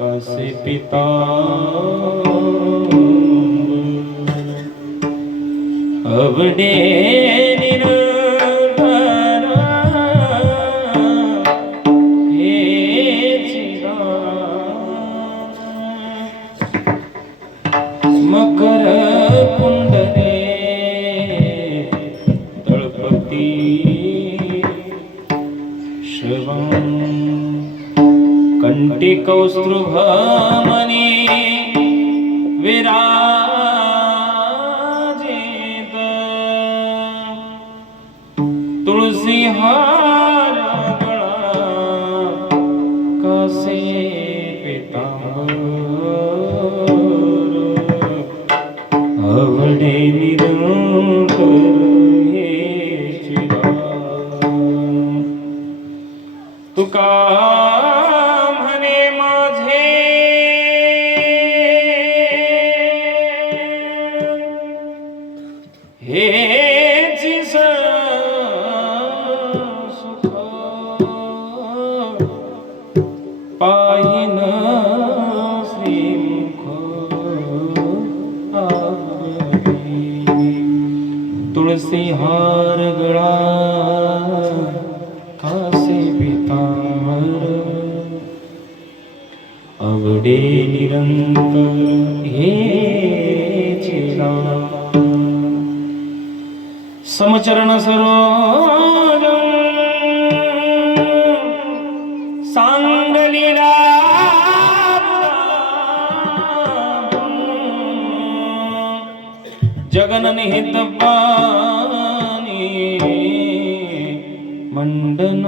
कसे पिता अवडे निरंतर हे मकर कुंडले तळपती श्रवण कंठी कौस्तुभमणि विराजित तुलसी हार गळा कसे पीतांबर आवडे निरंतर हे श्रीराम तुका पाहिन श्रीमुख तुळसी हार गळा कासे पीतांबर आवडे निरंतर हे चिराम समचरण सरोज सांगलीला जगननिहित पाणी मंडन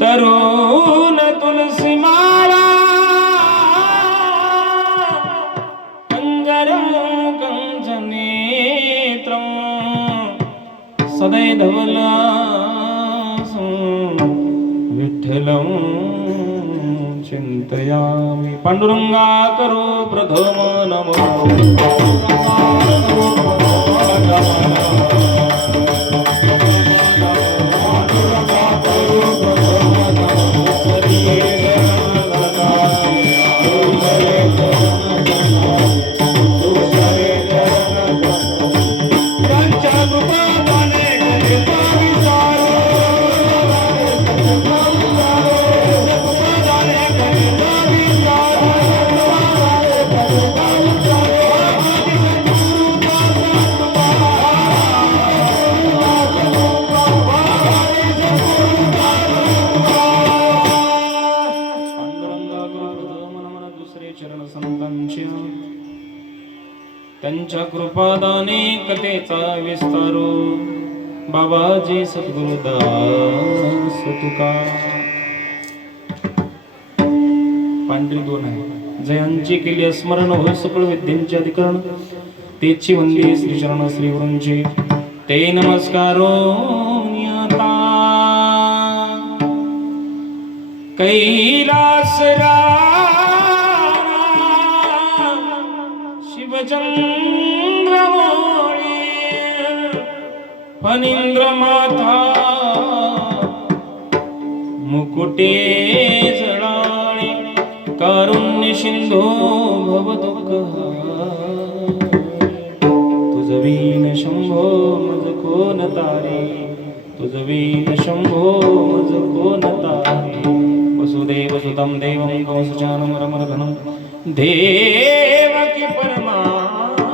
तरुण तुलसी माळा कंजरं कंजनेत्रं सदै धवला विठ्ठलं चिंतयामि पांडुरंगा करो प्रथम नमो त्यांच्या कृपादाने कथेचा विस्तारो बाबाजी सद्गुरुदास तुका पांढरी 2 आहे जयांची केली स्मरण होय सकळ विद्यांचे अधिकरण तेची वंदे श्री चरण श्री गुरूंचे ते नमस्कारो नियता कैलास चंद्रमौळी फणींद्र माथा मुकुटे जळाळे कारुण्य सिंधू भवदुःख तुझ वीण शंभो मज कोण तारे तुझ वीण शंभो मज कोण तारे वसुदेव सुतं देवं कौसचानं रमरधनं देवकी परमानंदं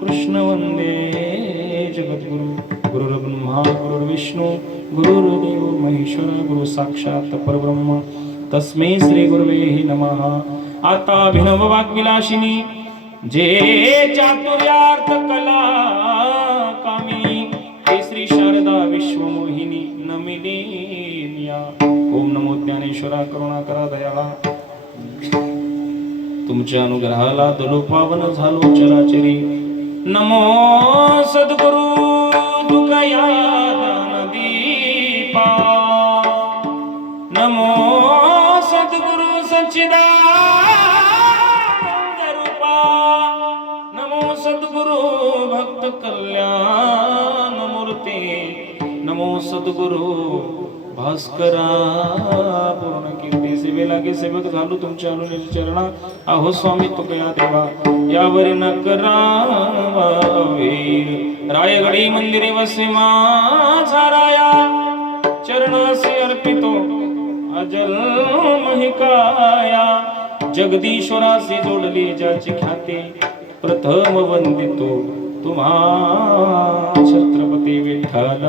कृष्ण वंदे जगद्गुरु गुरुर्ब्रह्मा गुरुर्विष्णु गुरुर्देव महेश्वर गुरु साक्षात परब्रह्म तस्मै श्री गुरुवे नमः आता अभिनव वाग्विलासिनी जे चातुर्यार्थ कला कामी हे श्री शारदा विश्वमोहिनी नमिनीया ओम नमो ज्ञानेश्वरा करुणाकरा दयाळा तुमच्या अनुग्रहाला दलो पावन झालो चराचरी नमो सद्गुरु तुकया दानदीपा नमो सद्गुरु सच्चिदानंद रूपा नमो सद्गुरु भक्त कल्याण मूर्ती नमो सद्गुरु भास्करा पूर्ण कीर्ती सेवेला गे सेवक झालो तुमच्या अनुनेच्या चरणा अहो स्वामी तुकया देवा यावर न करावा वीर रायगडी मंदिरे वसे माझा राया चरणासे अर्पितो अजल महिकाया जगदीश्वराशी जोडली ज्याची ख्याती प्रथम वंदितो तुम्हा छत्रपती विठ्ठल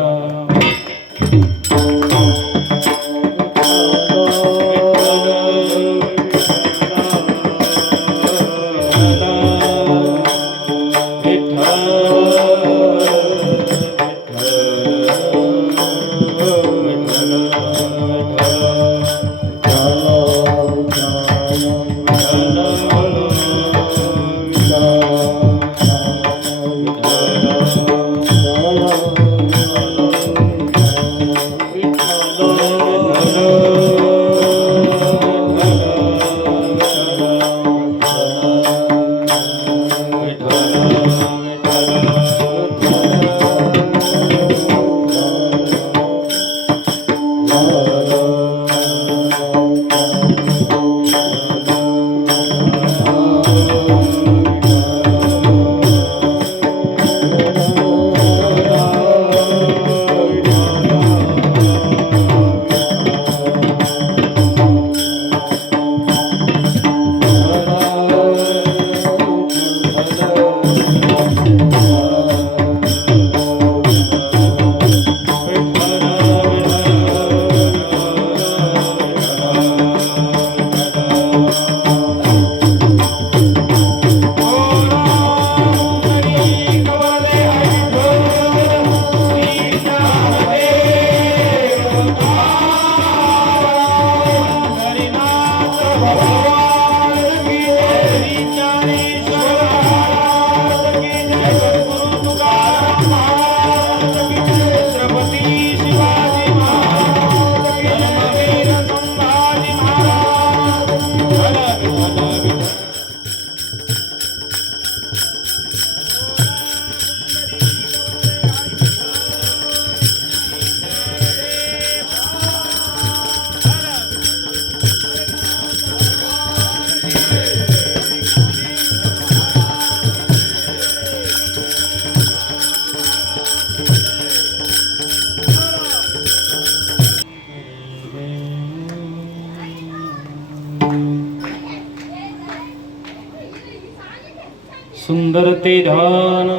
सुंदर ते ध्यान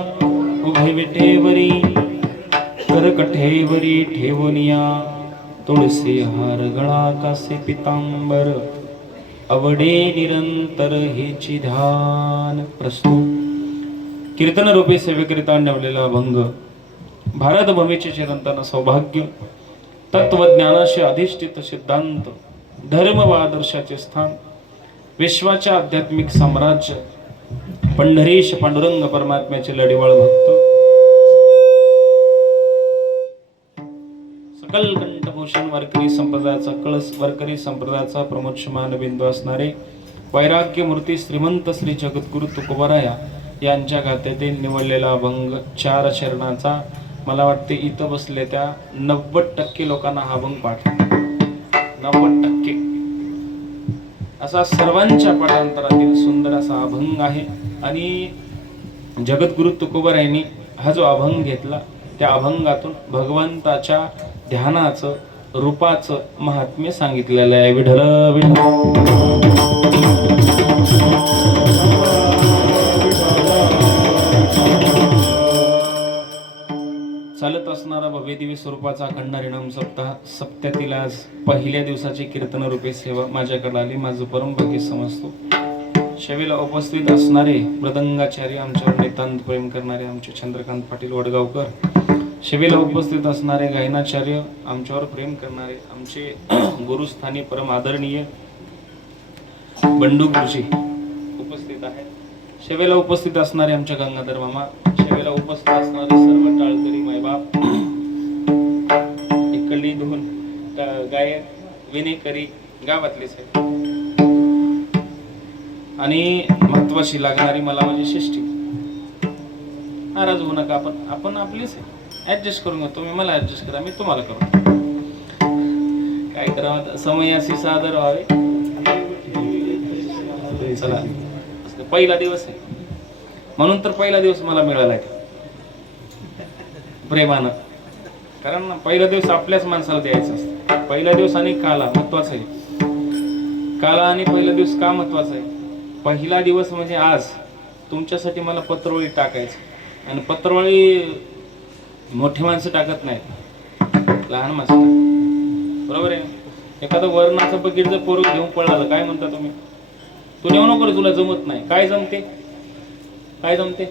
उभे विठेवरी करकठेवरी ठेवनिया तुळसी हार गळा कासे पितांबर अवडे निरंतर हेची ध्यान. प्रस्तुत कीर्तन रूपी सेवेकरिता निवडलेला अभंग भारत भूमीचे चिरंतन सौभाग्य तत्वज्ञानाशी अधिष्ठित सिद्धांत धर्म व आदर्शाचे स्थान विश्वाचे आध्यात्मिक साम्राज्य पंढरीश पांडुरंग परमात्म्याचे लढीवाळ भक्त सकल कंठभूषण वारकरी संप्रदायाचा कळस वारकरी संप्रदायाचा प्रमुखमान बिंदू असणारे वैराग्य मूर्ती श्रीमंत श्री जगद्गुरु तुकोबाराया यांच्या गात्यातील निवडलेला अभंग 4 चरणाचा. मला वाटते इथं बसले त्या 90% लोकांना हा अभंग पाठ 90% असा सर्वांच्या पाठांतरातील सुंदर असा अभंग आहे. आणि जगद्गुरु तुकोबारायांनी हा जो अभंग घेतला त्या अभंगातून भगवंताच्या ध्यानाचं रूपाचं महात्म्य सांगितलेलं आहे. विठ्ठल चालत असणारा भव्य दिव्य स्वरूपाचा अखंड हरिनाम सप्ताह सप्त्यातील आज पहिल्या दिवसाची कीर्तन रूपी सेवा माझ्याकडे आली. माझं परम भाग्य समजतो. सेवेला उपस्थित असणारे मृदंगाचार्य आमच्यावर नितांत प्रेम करणारे आमचे चंद्रकांत पाटील वडगावकर, सेवेला उपस्थित असणारे गायनाचार्य आमच्यावर प्रेम करणारे आमचे गुरुस्थानी परम आदरणीय बंडू गुरुजी उपस्थित आहेत. सेवेला उपस्थित असणारे आमच्या गंगाधर मामा, सेवेला उपस्थित असणारे सर्व टाळकरी मायबाप, इकडली 2 गायक विनेकरी गावातलेच आहेत आणि महत्वाची लागणारी मला माझी शिष्टी. नाराज होऊ नका, आपण आपलीच आहे. ऍडजस्ट करून घेऊ. तुम्ही मला ऍडजस्ट करा, मी तुम्हाला करू. काय करावं आता, समयाशी सादर व्हावे. चला, पहिला दिवस आहे म्हणून तर पहिला दिवस मला मिळालाय प्रेमानं. कारण पहिला दिवस आपल्याच माणसाला द्यायचा असतो. पहिला दिवस आणि काला महत्वाचा आहे. काला आणि पहिला दिवस का महत्वाचा आहे? पहिला दिवस म्हणजे आज तुमच्यासाठी मला पत्रवळी टाकायचं. आणि पत्रवळी मोठी माणसं टाकत नाहीत, लहान माणसं. बरोबर आहे. एखादं वरणाचं बकेट जर पोरं घेऊन पळालं, काय म्हणता तुम्ही? तू नेऊ नको रे, तुला जमत नाही. काय जमते? काय जमते?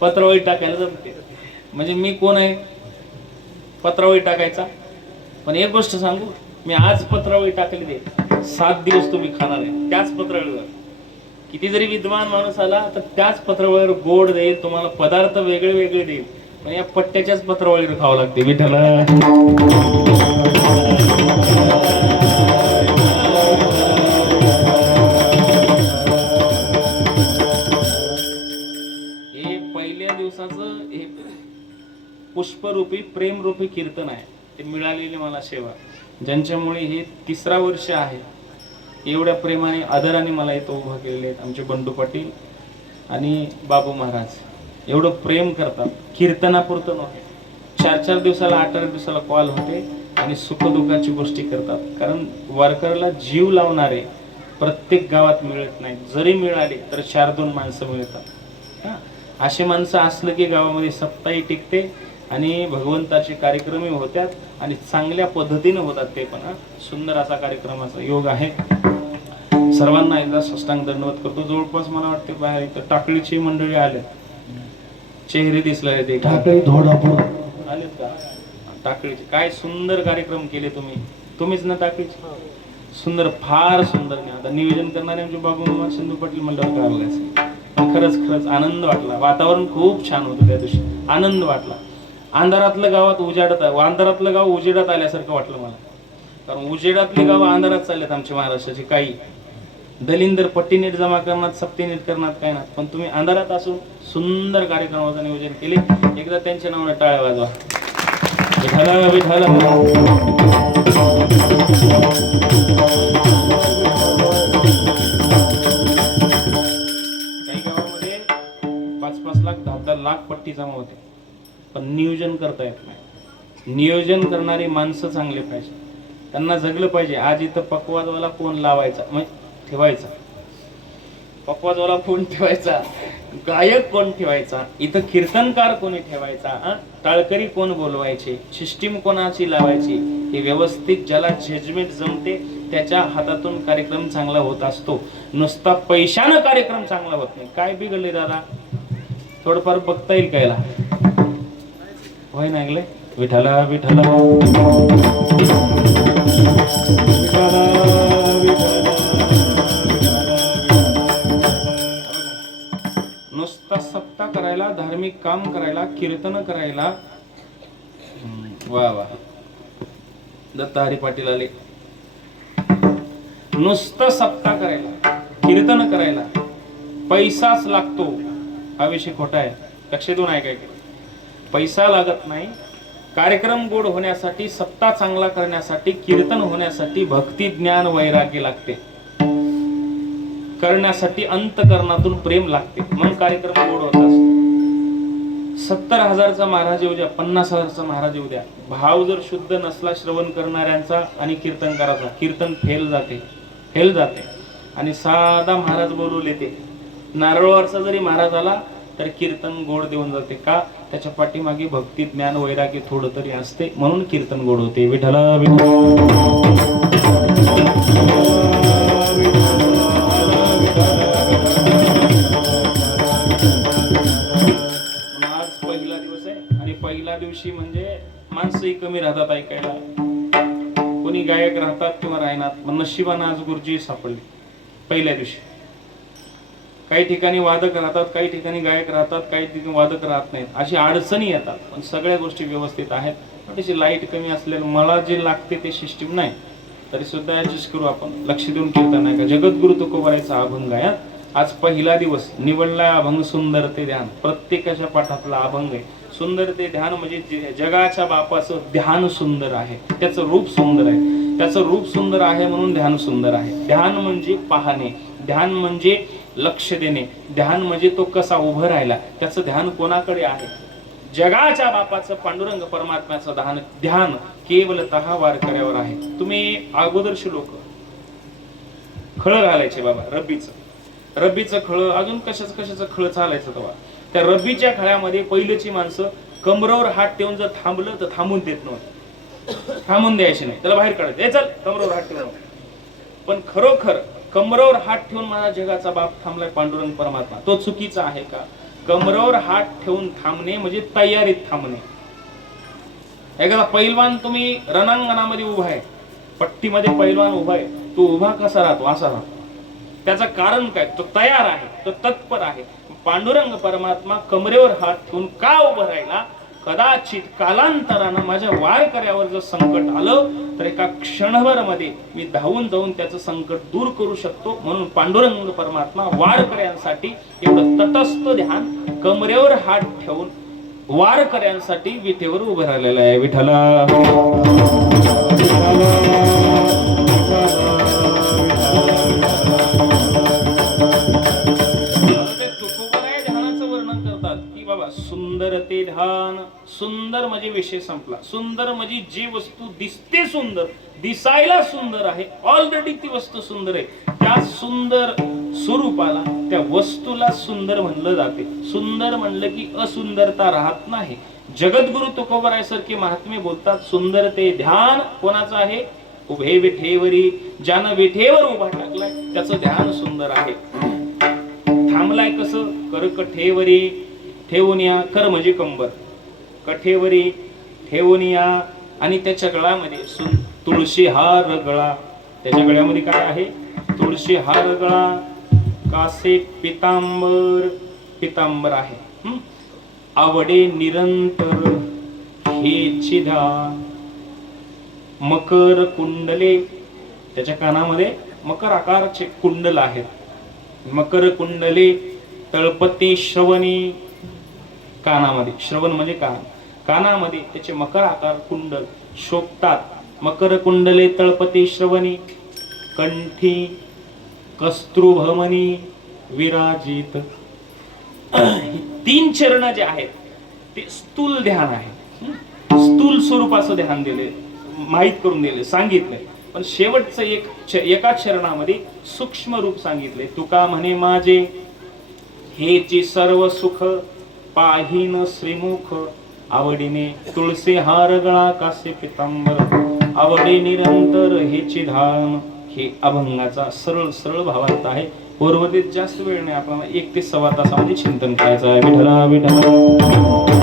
पत्रवळी टाकायला जमते. म्हणजे मी कोण आहे पत्रवळी टाकायचा? पण एक गोष्ट सांगू, मी आज पत्रवळी टाकली दे, 7 दिवस तुम्ही खाणार आहे त्याच पत्रवळीवर. किती जरी विद्वान माणूस आला तर त्याच पत्रवळीवर गोड देईल तुम्हाला, पदार्थ वेगळे वेगळे देईल, पण या पट्ट्याच्याच पत्रवळीवर खावं लागते. विठ्ठला हे पहिल्या दिवसाचं हे पुष्परूपी प्रेमरूपी कीर्तन आहे. ते मिळालेली मला सेवा, ज्यांच्यामुळे हे 3रा वर्ष आहे. एवढ्या प्रेमाने आदराने मला इथं उभा केलेले आहेत आमचे बंडू पाटील आणि बाबू महाराज. एवढं प्रेम करतात, कीर्तनापुरतं नव्हे. 4-4 दिवसाला 8-8 दिवसाला कॉल होते आणि सुखदुःखाची गोष्टी करतात. कारण वारकऱ्याला जीव लावणारे प्रत्येक गावात मिळत नाही. जरी मिळाले तर 4-2 माणसं मिळतात. असे माणसं असलं की गावामध्ये सप्ताही टिकते आणि भगवंताचे कार्यक्रमही होतात आणि चांगल्या पद्धतीने होतात. ते पण सुंदर असा कार्यक्रमाचा योग आहे. सर्वांना एकदा साष्टांग दंडवत करतो. जवळपास मला वाटते बाहेर इथं टाकळीची मंडळी आले, चेहरे दिसले ते टाकळी धोडापूर आलेत का? टाकळीचे काय सुंदर कार्यक्रम केले तुम्हीच ना टाकळीचे. सुंदर, फार सुंदर. आता नियोजन करणारे आमचे बाबू मामा सिंधू पाटील मंडळ काय बोलायचं. पण खरंच आनंद वाटला. वातावरण खूप छान होतं त्या दिवशी, आनंद वाटला. अंधारातलं गावात उजाडत, अंधारातलं गाव उजेडात आल्यासारखं वाटलं मला. कारण उजेडातली गाव अंधारात चाललेत आमच्या महाराष्ट्राची. काही दलिंदर पट्टी नीट जमा करणार, सप्ती नीट करणार, काय ना. पण तुम्ही अंधारात असून सुंदर कार्यक्रमाचं नियोजन केले. एकदा त्यांच्या नावाने टाळ्या वाजवा. विठ्ठला विठ्ठला. काही गावामध्ये 5-5 लाख 10-10 लाख पट्टी जमा होते, पण नियोजन करता येत नाही. नियोजन करणारी माणसं चांगले पाहिजे, त्यांना जगलं पाहिजे. आज इथं पकवाजवाला कोण लावायचा म्हणजे ठेवायचा, पकवाजवाला कोण ठेवायचा, गायक कोण ठेवायचा, इथं कीर्तनकार कोणी ठेवायचा, टाळकरी कोण बोलवायचे, सिस्टीम कोणाची लावायची, हे व्यवस्थित ज्याला जजमेंट जमते त्याच्या हातातून कार्यक्रम चांगला होत असतो. नुसता पैशानं कार्यक्रम चांगला होत नाही. काय बिघडले दादा? थोडंफार बघता येईल कायला? होय ना, ऐकलंय? विठ्ठला विठ्ठला नुसता सप्ताह करायला, धार्मिक काम करायला, कीर्तन करायला. वा वा, दत्ता हरी पाटील आले. नुसतं सप्ताह करायला, कीर्तन करायला पैसाच लागतो हा विषय खोटा आहे. लक्षातून आहे काय? पैसा लागत नाही. कार्यक्रम गोड होण्यासाठी, सप्ताह चांगला करण्यासाठी, कीर्तन होण्यासाठी भक्ती, ज्ञान, वैराग्य लागते. करण्यासाठी अंतकरणातून प्रेम लागते, मग कार्यक्रम गोड होत असतो. 70,000चा महाराज येऊ द्या, 50,000चा महाराज येऊ द्या, भाव जर शुद्ध नसला श्रवण करणाऱ्यांचा आणि कीर्तनकाराचा, कीर्तन फेल जाते. आणि साधा महाराज बोलवले ते नारळवारचा जरी महाराज आला तर कीर्तन गोड देऊन जाते. का? त्याच्या पाठीमागे भक्ती, ज्ञान, वैराग्य थोडं तरी असते, म्हणून कीर्तन गोड होते. विठ्ठला आज पहिला दिवस आहे आणि पहिल्या दिवशी म्हणजे माणसंही कमी राहतात ऐकायला. कोणी गायक राहतात किंवा राहणार, पण नशिबानं आज गुरुजी सापडले पहिल्या दिवशी. काही ठिकाणी वादक राहतात, काही ठिकाणी गायक राहतात, काही ठिकाणी वादक राहत नाहीत. अशी अडचणी येतात, पण सगळ्या गोष्टी व्यवस्थित आहेत. त्याची लाईट कमी असलेलं, मला जे लागते ते सिस्टीम नाही, तरी सुद्धा ऍडजस्ट करू आपण. लक्ष देऊन कीर्तन आहे का? जगद्गुरु तुकोबारायचा अभंग आहे. आज पहिला दिवस निवडला अभंग सुंदर ते ध्यान. प्रत्येकाच्या पाठातला अभंग आहे सुंदर ते ध्यान. म्हणजे जगाच्या बापाचं ध्यान सुंदर आहे, त्याचं रूप सुंदर आहे. त्याचं रूप सुंदर आहे म्हणून ध्यान सुंदर आहे. ध्यान म्हणजे पाहणे, ध्यान म्हणजे लक्ष देणे, ध्यान म्हणजे तो कसा उभं राहिला, त्याचं ध्यान कोणाकडे आहे? जगाच्या बापाचं पांडुरंग परमात्म्याचं ध्यान केवलतः वारकऱ्यावर आहे. तुम्ही अगोदरची लोक खळ घालायचे बाबा, रब्बीचं खळ, अजून कशाचं खळ चालायचं तेव्हा. त्या रब्बीच्या खळ्यामध्ये पहिलेची माणसं कमरावर हात ठेवून जर थांबलं तर थांबून देत नव्हतं, थांबून द्यायचे नाही, त्याला बाहेर काढायचं, हे चल कमरावर हात ठेवून. पण खरोखर कमरावर हात ठेवून माझा जगाचा बाप थांबलाय पांडुरंग परमात्मा, तो चुकीचा आहे का? कमरावर हात ठेवून थांबणे म्हणजे तयारीत थांबणे. एखादा पैलवान तुम्ही रणांगणामध्ये उभा आहे, पट्टीमध्ये पैलवान उभा आहे, तो उभा कसा राहतो? असा राहतो. त्याचं कारण काय? तो तयार आहे, तो तत्पर आहे. पांडुरंग परमात्मा कमरेवर हात ठेवून का उभं राहिला? कदाचित कालांतरानं माझ्या वारकऱ्यावर जर संकट आलं तर एका क्षणभर मध्ये मी धावून जाऊन त्याचं संकट दूर करू शकतो. म्हणून पांडुरंग परमात्मा वारकऱ्यांसाठी एवढं तटस्थ ध्यान कमरेवर हात ठेवून वारकऱ्यांसाठी विटेवर उभं राहिलेलं आहे. विठ्ठला सुंदर ते ध्यान. सुंदर म्हणजे विषय संपला. सुंदर म्हणजे जी वस्तू दिसते सुंदर, दिसायला सुंदर आहे, ऑलरेडी ती वस्तू सुंदर आहे, त्या सुंदर स्वरूपाला, त्या वस्तूला सुंदर म्हणलं जाते. सुंदर म्हणलं की असुंदरता राहत नाही. जगद्गुरु तुकोबरायसारखे महात्मे बोलतात, सुंदर ते ध्यान कोणाचं आहे? उभे विठेवरी. ज्यानं विठेवर उभा टाकलाय त्याचं ध्यान सुंदर आहे. थांबलाय कसं? कर कठेवरी ठेवून या. कर म्हणजे कंबर, कठेवरी ठेवून या. आणि त्याच्या गळ्यामध्ये तुळशी हार गळा. त्याच्या गळ्यामध्ये काय आहे? तुळशी हार गळा. कासे पितांबर, पितांबर आहे. आवडे निरंतर हेची ध्यान. मकर कुंडले, त्याच्या कानामध्ये मकर आकाराचे कुंडल आहेत. मकर कुंडले तळपती श्रवणी. कानामध्ये, श्रवण म्हणजे कान, कानामध्ये त्याचे मकर आकार कुंडल शोभतात. मकर कुंडले तळपती श्रवणी. कंठी कस्तुभमणी विराजित. तीन चरण जे आहेत ते स्थूल ध्यान आहे. स्थूल स्वरूपाचं ध्यान दिले, माहित करून दिले, सांगितले. पण शेवटचं एका चरणामध्ये सूक्ष्म रूप सांगितले. तुका म्हणे माझे हेची सर्व सुख पाहिन श्रीमुख. आवडीने तुळसे हार गळा कासे पितांबर. आवडे निरंतर हेची ध्यान. हे अभंगाचा सरळ सरळ भावार्थ आहे. पूर्वदेत जास्त वेळ नाही, आपल्याला 1 ते सव्वा तासामध्ये चिंतन करायचं आहे. विठ्ठला विठ्ठला.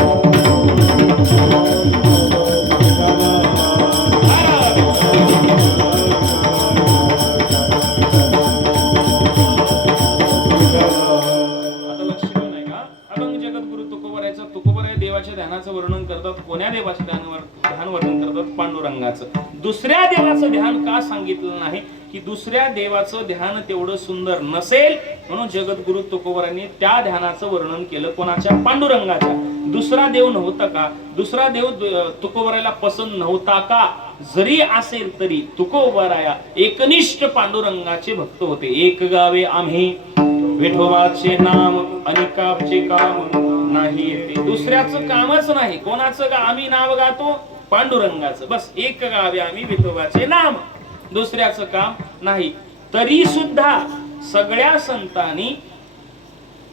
ध्यानाचं वर्णन करतात. कोण्या देवाचं ध्यान वर्णन करतात? पांडुरंगाचं. दुसऱ्या देवाचं ध्यान का सांगितलं नाही? की दुसऱ्या देवाचं ध्यान तेवढं सुंदर नसेल म्हणून जगद्गुरु तुकोबरांनी त्या ध्यानाचं वर्णन केलं. कोणाच्या? पांडुरंगाच्या. दुसरा देव नव्हता का? दुसरा देव तुकोबरायला पसंत नव्हता का? जरी असेल तरी तुकोबराया एकनिष्ठ पांडुरंगाचे भक्त होते. एक गावे आम्ही विठोबाचे नाम अनिकापचे काम नाही येते. दुसऱ्याचं कामच नाही. कोणाचं का? आम्ही नाव गातो पांडुरंगाचं, बस. एक गावे आम्ही विठोबाचे नाम, दुसऱ्याचं काम नाही. तरी सुद्धा सगळ्या संतांनी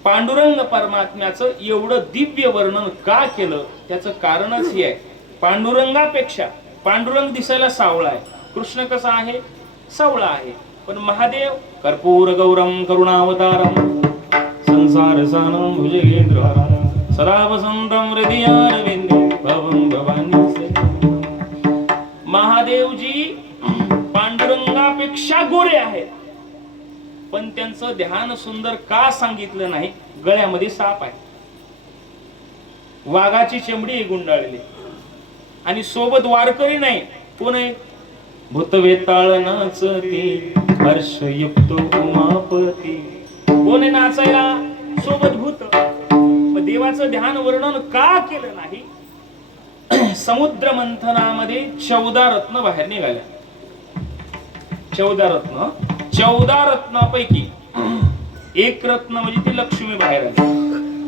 पांडुरंग परमात्म्याचं एवढं दिव्य वर्णन का केलं? त्याचं कारणच हे आहे. पांडुरंगापेक्षा पांडुरंग दिसायला सावळा आहे, कृष्ण कसा आहे? सावळा आहे. पण महादेव कर्पूर गौरम करुणावतारम संसार सानम भुजगेंद्रहारम सदा वसंतम हृदयारविंदे भवं भवानी. महादेवजी पांडुरंगापेक्षा गोरे आहेत, पण त्यांचं ध्यान सुंदर का सांगितलं नाही? गळ्यामध्ये साप आहे, वाघाची चमडी गुंडाळलेली, आणि सोबत वारकरी नाही. कोण आहे? भूतवेताळ नाचती हर्षयुक्त उमापती. कोण आहे नाचायला? सोबत भूत. मग देवाचं ध्यान वर्णन का केलं नाही? समुद्र मंथनामध्ये 14 रत्न बाहेर निघाल्या. 14 रत्न, 14 रत्नापैकी एक रत्न म्हणजे ती लक्ष्मी बाहेर आली.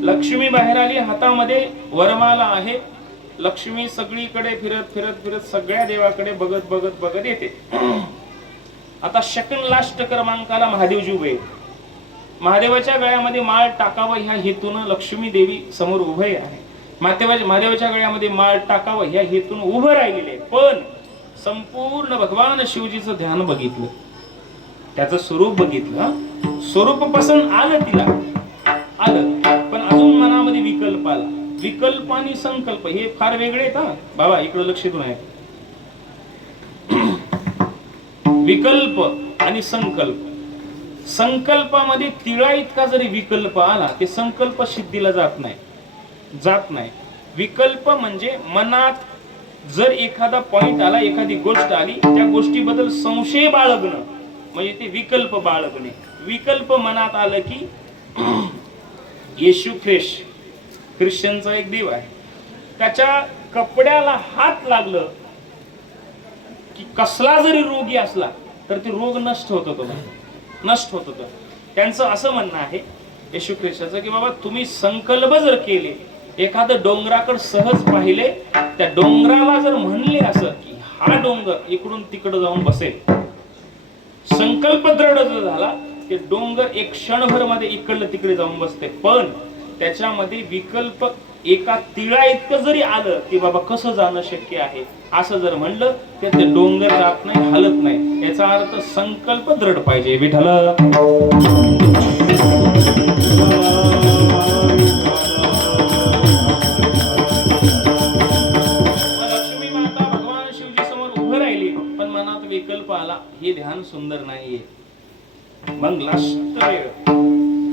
लक्ष्मी बाहेर आली, हातामध्ये वरमाला आहे. लक्ष्मी सगळीकडे फिरत फिरत फिरत सगळ्या देवाकडे बघत बघत बघत येते. आता सेकंड लास्ट क्रमांकाला महादेवजी उभे. महादेवाच्या गळ्यामध्ये माळ टाकावं ह्या हेतून लक्ष्मी देवी समोर उभे आहे. महादेवाच्या गळ्यामध्ये माळ टाकावं ह्या हेतून उभं राहिलेले. पण संपूर्ण भगवान शिवजीचं ध्यान बघितलं, त्याचं स्वरूप बघितलं. स्वरूप पसंत आलं तिला, आलं, पण अजून मनामध्ये विकल्प आला. विकल्प आणि संकल्प हे फार वेगळे आहेत हा बाबा, इकडे लक्ष देऊन आहे. विकल्प आणि संकल्प. संकल्पामध्ये तिळा इतका जरी विकल्प आला ते संकल्प सिद्धीला जात नाही, जात नाही. विकल्प म्हणजे मनात जर एखादा पॉइंट आला, एखादी गोष्ट आली, त्या गोष्टीबद्दल संशय बाळगणं म्हणजे ते विकल्प बाळगणे. विकल्प मनात आलं की येशू ख्रिश्चनचा एक देव आहे, त्याच्या कपड्याला हात लागलं की कसला जरी रोगी असला तर ते रोग नष्ट होत होतो, नष्ट होत होतं. त्यांचं असं म्हणणं आहे येशू ख्रिस्ताचं की बाबा तुम्ही संकल्प जर केले, एखादं डोंगराकडे सहज पाहिले, त्या डोंगराला जर म्हणले असं की हा डोंगर इकडून तिकडे जाऊन बसेल, संकल्प दृढ जर झाला ते डोंगर एक क्षणभर मध्ये इकडलं तिकडे जाऊन बसते. पण त्याच्यामध्ये विकल्प एका तिळा इतकं जरी आलं की बाबा कसं जाणं शक्य आहे असं जर म्हणलं तर ते डोंगर जात नाही, हलत नाही. याचा अर्थ संकल्प दृढ पाहिजे. विठ्ठल लक्ष्मी माता भगवान शिवजी समोर उभं राहिली, पण मनात विकल्प आला, हे ध्यान सुंदर नाहीये. मग लास्ट वेळ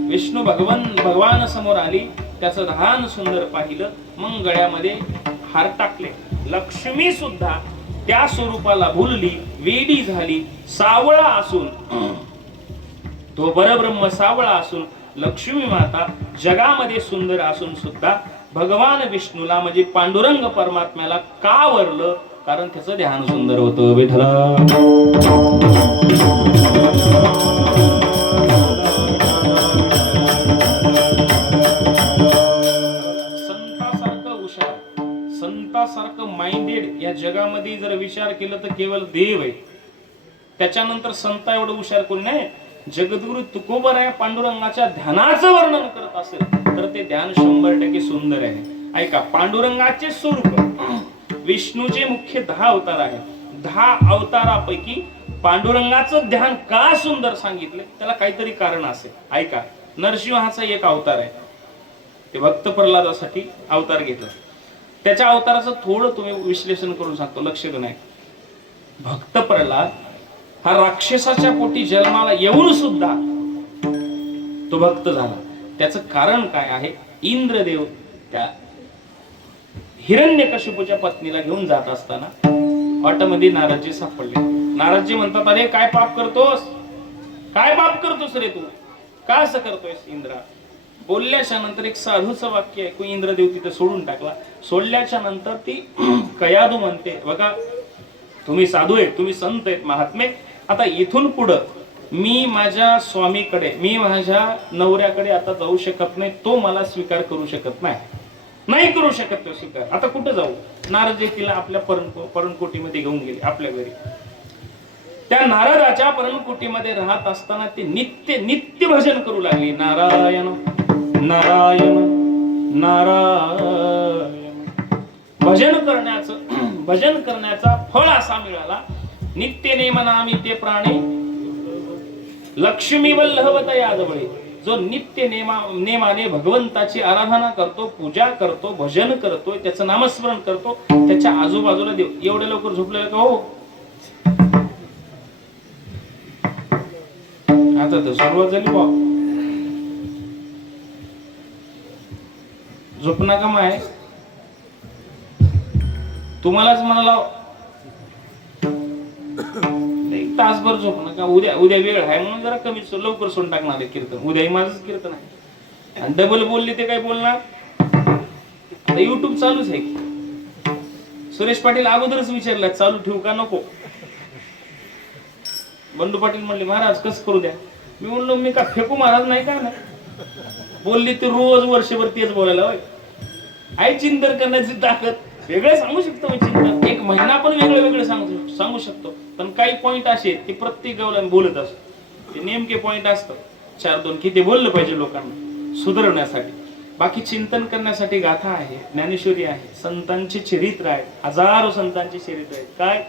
विष्णू भगवान समोर आली, त्याचं ध्यान सुंदर पाहिलं, मग गळ्यामध्ये हार टाकले. लक्ष्मी सुद्धा त्या स्वरूपाला भुलली, वेडी झाली. सावळा असून तो परब्रह्म सावळा असून लक्ष्मी माता जगामध्ये सुंदर असून सुद्धा भगवान विष्णूला म्हणजे पांडुरंग परमात्म्याला का वरलं? कारण त्याचं ध्यान सुंदर होतं. विठ्ठल संतासारखं माइंडेड या जगामध्ये जर विचार केला तर केवळ देव आहे. त्याच्यानंतर संता एवढं हुशार कोण नाही. जगद्गुरु तुकोबराया पांडुरंगाच्या ध्यानाचं वर्णन करत असेल तर ते ध्यान 100% सुंदर आहे. ऐका, पांडुरंगाचे स्वरूप विष्णूचे मुख्य 10 अवतार आहेत. 10 अवतारापैकी पांडुरंगाचं ध्यान का सुंदर सांगितलं त्याला काहीतरी कारण असेल. ऐका, नरसिंहाचा एक अवतार आहे, ते भक्त प्रल्हादासाठी अवतार घेतला. त्याच्या अवताराचं थोडं तुम्ही विश्लेषण करून सांगतो, लक्ष देऊ नये. भक्त प्रल्हाद हा राक्षसाच्या पोटी जन्माला येऊन सुद्धा तो भक्त झाला. त्याचं कारण काय आहे? इंद्रदेव त्या हिरण्यकशिपूच्या पत्नीला घेऊन जात असताना वाटामध्ये नारदजी सापडले. नारदजी म्हणतात, अरे काय पाप करतोस, काय पाप करतोस रे तू, का असं करतोयस इंद्रा? बोलल्याच्या नंतर एक साधूचं वाक्य ऐकून इंद्रदेव तिथे सोडून टाकला. सोडल्याच्या नंतर ती कयादू म्हणते, बघा तुम्ही साधू आहे, तुम्ही संत आहेत, महात्मे, आता इथून पुढं मी माझ्या स्वामीकडे, मी माझ्या नवऱ्याकडे आता जाऊ शकत नाही, तो मला स्वीकार करू शकत नाही करू शकत तो स्वीकार. आता कुठं जाऊ? नारद तिला आपल्या पर्णकोटीमध्ये घेऊन गेले, आपल्या घरी. त्या नारदाच्या पर्णकोटीमध्ये राहत असताना ते नित्य भजन करू लागले. नारायण नारायण नारायण. भजन करण्याचा फळ असा मिळाला, नित्य नेमनामी ते प्राणी लक्ष्मी वल्लभ तयाजवळे. जो नित्य नेमाने भगवंताची आराधना करतो, पूजा करतो, भजन करतो, त्याचं नामस्मरण करतो, त्याच्या आजूबाजूला देव. एवढे लवकर झोपलेलं का हो? आता तर सुरुवात झाली बा. झोप नका माय, तुम्हालाच म्हणाला एक तासभर झोप नका. उद्या वेळ आहे म्हणून जरा कमी लवकर सोडून टाकणार आहे कीर्तन. उद्याही माझंच कीर्तन आहे. आणि डबल बोलले ते काय बोलणार? आता युट्यूब चालूच आहे. सुरेश पाटील अगोदरच विचारलं चालू ठेवू का नको. बंडू पाटील म्हणले महाराज कसं करू द्या. मी म्हणलो मी का फेकू महाराज नाही का ना. बोलली ती रोज वर्षभर तेच बोलायला होय. आई चिंतन करण्याची ताकद. वेगळं सांगू शकतो मी चिंतन, एक महिना पण वेगळं वेगळं सांगू शकतो. पण काही पॉइंट असे ते प्रत्येक गावाला बोलत असतो. ते नेमके पॉइंट असतात 4-2 की ते बोललं पाहिजे लोकांना सुधारण्यासाठी. बाकी चिंतन करण्यासाठी गाथा आहे, ज्ञानेश्वरी आहे, संतांचे चरित्र आहेत, हजारो संतांचे चरित्र आहेत. काय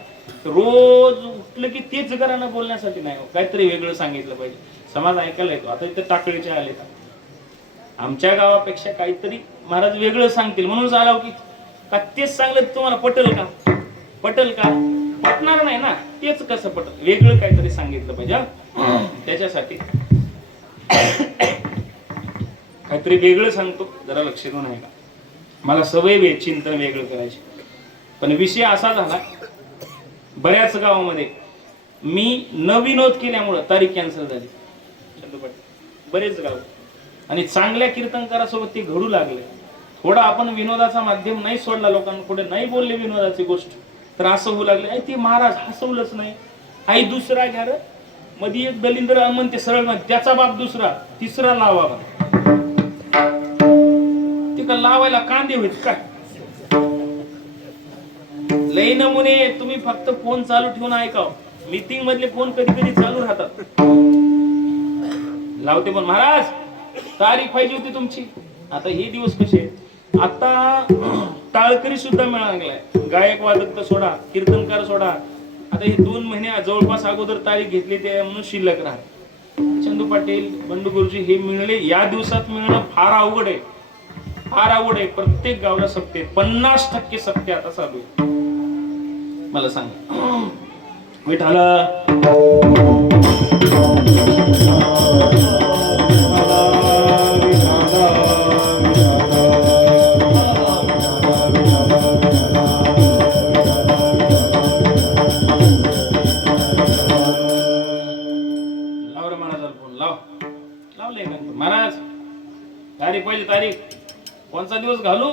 रोज उठलं की तेच घरानं बोलण्यासाठी नाही, काहीतरी वेगळं सांगितलं पाहिजे. समाज ऐकायला येतो. आता इथं टाकळीचे आले का आमच्या गावापेक्षा काहीतरी महाराज वेगळं सांगतील म्हणून आलो की का तेच सांगलं तुम्हाला पटेल का? पटेल का? पटणार नाही ना. तेच कसं पटेल? वेगळं काहीतरी सांगितलं पाहिजे. त्याच्यासाठी काहीतरी वेगळं सांगतो, जरा लक्ष देऊन आहे का. मला सवय चिंतन वेगळं करायचे. पण विषय असा झाला बऱ्याच गावामध्ये मी न विनोद केल्यामुळं तारीख कॅन्सल झाली. बरेच गाव आणि चांगल्या कीर्तनकारासोबत ते घडू लागले. थोडा आपण विनोदाचा माध्यम नाही सोडला, लोकांपुढे नाही बोलले विनोदाची गोष्ट, तर असं होऊ लागले ते महाराज हसवलंच नाही. आई दुसरा घ्या रे. मध्ये एक दलिंद्र म्हणते सरळ त्याचा बाप दुसरा तिसरा लावा. ते का लावायला कांदे होत काय? लई नमुने. तुम्ही फक्त फोन चालू ठेवून ऐकाव. मीटिंग मधले फोन कधी कधी चालू राहतात. लावते पण महाराज तारीख पाहिजे होती तुमची. आता हे दिवस कसे आता टाळकरी सुद्धा मिळालाय. गायक वादक तर सोडा, कीर्तनकार सोडा. आता हे 2 महिने जवळपास अगोदर तारीख घेतली ते म्हणून शिल्लक राहत. चंदू पाटील, बंडू गुरुजी हे मिळले या दिवसात मिळणं फार अवघड आहे, फार अवघड आहे. प्रत्येक गावाला सत्य 50% सत्य आता चालू आहे. मला सांग विठाला महाराज तारीख पाहिजे. तारीख कोणचा दिवस घालू?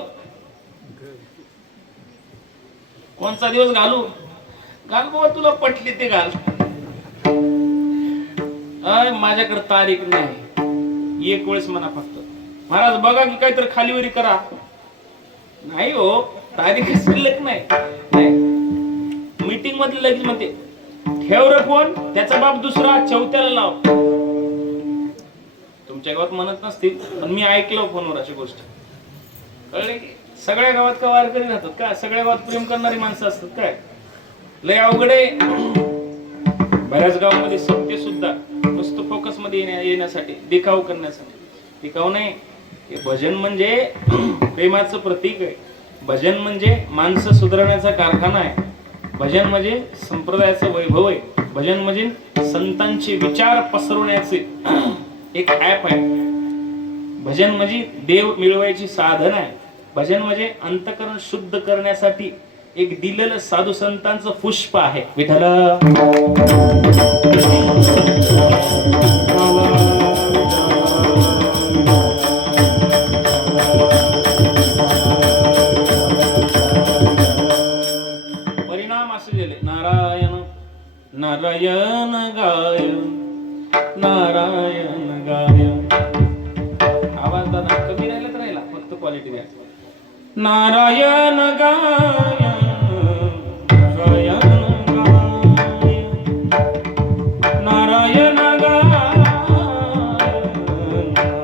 कोणचा दिवस घालू? घाल बाबा तुला पटली ते घाल. माझ्याकडे तारीख नाही. एक वेळेस म्हणा फक्त महाराज बघा की काहीतरी खालीवरी करा. नाही हो तारीख शिल्लक नाही. मीटिंग मधले लगेच म्हणते ठेव रे फोन, त्याचा बाप दुसरा चौथ्याला लाव. तुमच्या गावात म्हणत नसतील पण मी ऐकलं फोनवर अशी गोष्ट. कळले की सगळ्या गावात का वारकरी राहतात का? सगळ्या गावात प्रेम करणारी माणसं असतात काय? लय अवघड आहे. बऱ्याच गावामध्ये सत्य सुद्धा नुसतं फोकस मध्ये येण्यासाठी, दिखाव करण्यासाठी. दिखाव नाही. हे भजन म्हणजे प्रेमाचं प्रतीक आहे. भजन म्हणजे माणसं सुधारण्याचा कारखाना आहे. भजन म्हणजे संप्रदायाचं वैभव आहे. भजन म्हणजे संतांचे विचार पसरवण्याचे एक ऍप आहे. भजन म्हणजे देव मिळवायची साधन आहे. भजन म्हणजे अंतःकरण शुद्ध करण्यासाठी एक दिलेलं साधू संतांचं पुष्प आहे. विठ्ठल परिणाम असे दिले. नारायण नारायण गाय, नारायण गाय. आवाज दादा कमी राहिला तर राहिला, फक्त क्वालिटी द्या. नारायण गाय, नारायण गाय, नारायण गाय,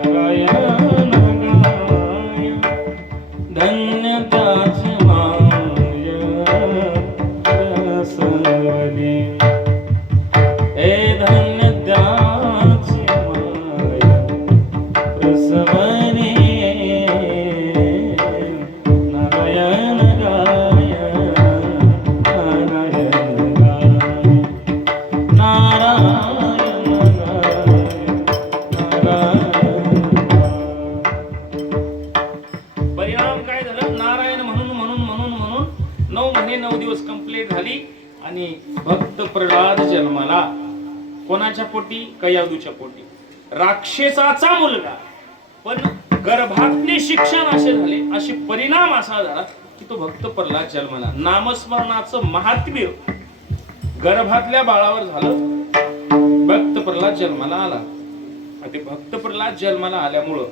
नारायण गाय. धन्य त्याची माय रसवली. हे धन्य त्याची माय रसवली. परिणाम काय झालं? नारायण म्हणून म्हणून म्हणून म्हणून 9 महिने 9 दिवस कंप्लीट झाली आणि भक्त प्रल्हाद जन्माला. कोणाच्या पोटी? कयादूच्या पोटी. राक्षसाचा मुलगा, पण गर्भातले शिक्षण असे झाले, असे परिणाम असा झाला की तो भक्त प्रल्हाद जन्माला. नामस्मरणाचं महात्म्य गर्भातल्या बाळावर झालं. भक्त प्रल्हाद जन्माला आला. ते भक्त प्रल्हाद जन्माला आल्यामुळं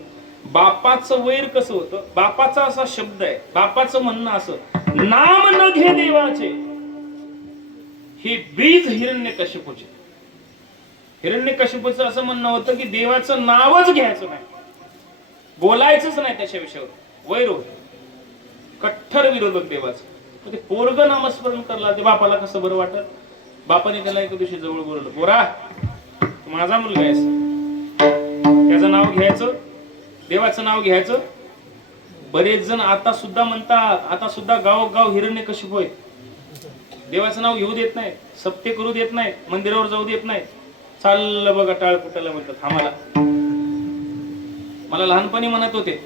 बापाचं वैर कसं होतं. बापाचा असा शब्द आहे, बापाचं म्हणणं असं, नाम न घे देवाचे, हे बीज हिरण्यकशिपूचे. हिरण्यकशिपूचं असं म्हणणं होतं की देवाचं नावच घ्यायचं नाही, बोलायचंच नाही त्याच्या विषयावर. वैर होत, कठ्ठर विरोधक देवाचं. ते पोरग नामस्मरण करला, ते बापाला कसं बरं वाटत. बापाने त्याला एका दिवशी जवळ बोलवलं, पोरा तू माझा मुलगा आहेस, त्याचं नाव घ्यायचं, देवाचं नाव घ्यायचं. बरेच जण आता सुद्धा म्हणतात, आता सुद्धा गावोगाव हिरण्यकशिपू आहे, देवाचं नाव घेऊ देत नाही, सप्ते करू देत नाही, मंदिरावर जाऊ देत नाही, चाललं बघा टाळ कुटाला म्हणतात. आम्हाला, मला लहानपणी म्हणत होते,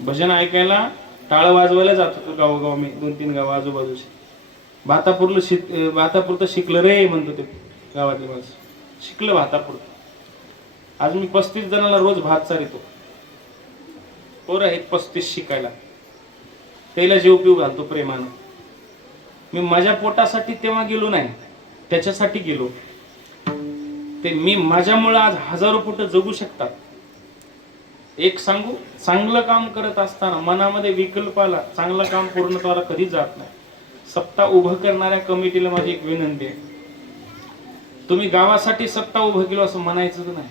भजन ऐकायला टाळ वाजवायला जात होतो गावोगाव. मी 2-3 गाव आजूबाजूचे. भातापुरतं शिकलं रे म्हणतो ते गावातले माणसं, शिकलं भातापुरतं. आज मी 35 जणांना रोज भात चारितो. पोरं आहेत 35 शिकायला, त्याला जीव पिऊ घालतो प्रेमानं. मी माझ्या पोटासाठी तेव्हा गेलो नाही, त्याच्यासाठी गेलो. ते मी माझ्यामुळे आज हजारो पोट जगू शकतात. एक सांगू, चांगलं काम करत असताना मनामध्ये विकल्प आला, चांगलं काम पूर्णत्वाला कधीच जात नाही. सत्ता उभं करणाऱ्या कमिटीला माझी एक विनंती आहे, तुम्ही गावासाठी सत्ता उभं केलो असं म्हणायचं नाही,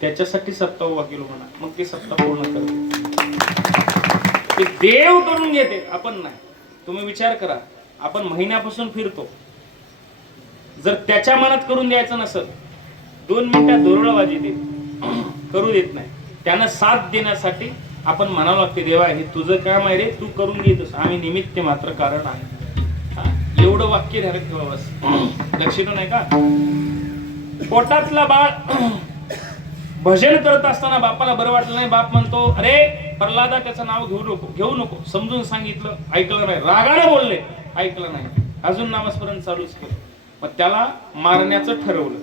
त्याच्यासाठी सत्ता उभा केलो म्हणा, मग ती सत्ता पूर्ण करते. ते देव करून घेते, आपण नाही. तुम्ही विचार करा, आपण महिन्यापासून फिरतो, जर त्याच्या मनात करून द्यायचं नसेल, 2 मिनिटात दोरळाबाजी देत करू देत नाही. त्यानं साथ देण्यासाठी आपण म्हणावं लागते, देवा हे तुझं काम आहे रे, तू करून घेतोस, आम्ही निमित्त मात्र कारण आहे. एवढं वाक्य ध्यानात ठेवा बस. लक्षात नाही का. पोटातला बाळ भजन करत असताना बापाला बरं वाटलं नाही. बाप म्हणतो, अरे प्रल्हादा त्याचं नाव घेऊ नको. समजून सांगितलं, ऐकलं नाही. रागाने बोलले, ऐकलं नाही. अजून नामस्मरण चालूच केलं. मग त्याला मारण्याचं ठरवलं,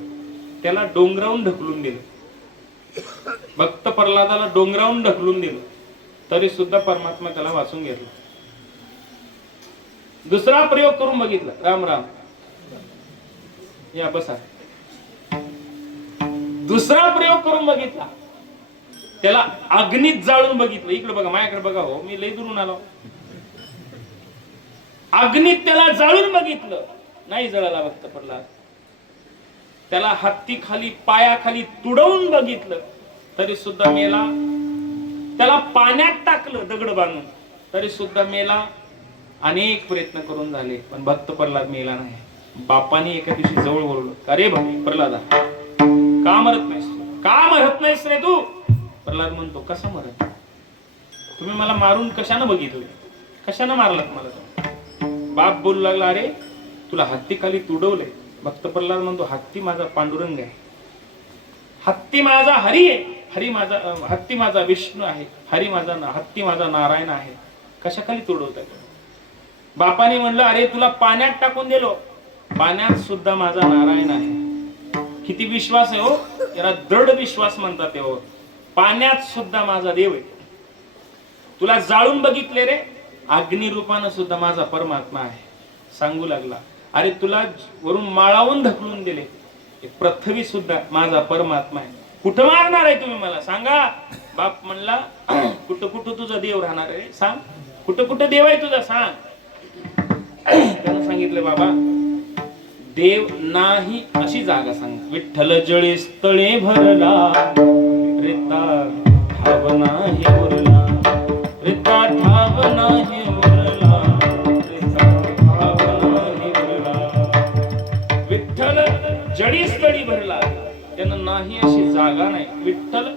त्याला डोंगरावून ढकलून दिलं. भक्त प्रल्हादाला डोंगरावून ढकलून दिलं, तरी सुद्धा परमात्मा त्याला वाचून घेतला. दुसरा प्रयोग करून बघितला. राम राम या बसा. दुसरा प्रयोग करून बघितला, त्याला अग्नीत जाळून बघितलं. इकडे बघा, माझ्याकडे बघा, हो मी लई दुरून आलो. अग्नीत त्याला जाळून बघितलं, नाही जळाला भक्त प्रल्हाद. त्याला हत्ती खाली, पायाखाली तुडवून बघितलं, तरी सुद्धा मेला. त्याला पाण्यात टाकलं दगड बांधून, तरी सुद्धा मेला. अनेक प्रयत्न करून झाले, पण भक्त प्रल्हाद मेला नाही. बापाने एका दिवशी जवळ बोलवलं, अरे भक्त प्रल्हादा, का मरत नाहीस, का मरत नाहीस रे तू. प्रल्हाद म्हणतो, कसं मरत, तुम्ही मला मारून कशानं बघितलं, कशानं मारलात मला. बाप बोलू लागला, अरे तुला हत्ती खाली तुडवले. भक्त प्रल्हाद म्हणतो, हत्ती माझा पांडुरंग आहे, हत्ती माझा हरी आहे, हत्ती माझा विष्णू आहे, हत्ती माझा नारायण आहे, कशा खाली तुडवताय. बापाने म्हणलं, अरे तुला पाण्यात टाकून दिलो, पाण्यात सुद्धा माझा नारायण आहे. किती विश्वास आहे हो, याला दृढ विश्वास म्हणतात ते हो. पाण्यात सुद्धा माझा देव आहे. तुला जाळून बघितले रे, अग्नि रूपानं सुद्धा माझा परमात्मा आहे. सांगू लागला, अरे तुला वरून माळावून ढकलून दिले, पृथ्वी सुद्धा माझा परमात्मा आहे. कुठं मारणार आहे तुम्ही मला सांगा. बाप म्हणला, कुठं कुठं तुझा देव राहणार आहे सांग, कुठं कुठं देव आहे तुझा सांग. त्यानं सांगितलं, बाबा देव नाही अशी जागा सांग. विठ्ठल जळे स्थळे भरला, रेता ठाव नाही उरला, रेता ठाव नाही उरला, रेता ठाव नाही उरला. विठ्ठल जडी स्थळी भरला, त्यानं नाही अशी जागा नाही. विठ्ठल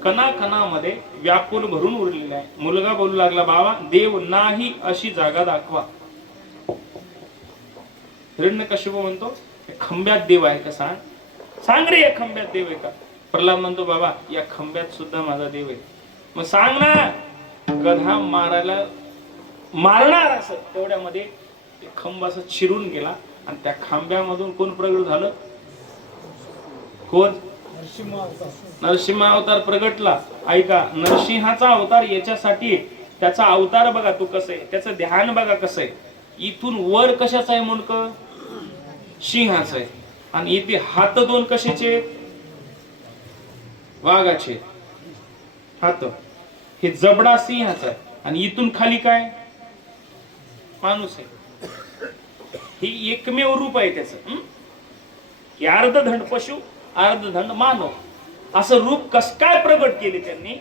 कणाकणामध्ये व्यापून भरून उरलेला आहे. मुलगा बोलू लागला, बाबा देव नाही अशी जागा दाखवा. हिरण्यकशिपू म्हणतो, खंब्यात देव आहे का सांग, सांग रे, या खंब्यात देव आहे का. प्रल्हाद म्हणतो, बाबा या खंब्यात सुद्धा माझा देव आहे. मग सांग ना. गधा मारणार असं तेवढ्यामध्ये खंब असं चिरून गेला, आणि त्या खांब्यामधून कोण प्रगट झालं, कोण, नरसिंह अवतार प्रगटला. ऐका, नरसिंहाचा अवतार याच्यासाठी, त्याचा अवतार बघा तू कसं आहे, त्याचं ध्यान बघा कसं आहे. इथून वर कशाचं आहे मुंडक, सिंहाचं आहे. आणि इथे हात दोन कशाचे? वाघाचे हात. हे जबडा सिंहाचा आणि इथून खाली काय? माणूस आहे. ही एकमेव रूप आहे त्याचं. की अर्धधंड पशु अर्धधंड मानव असं रूप कस काय प्रगट केले त्यांनी?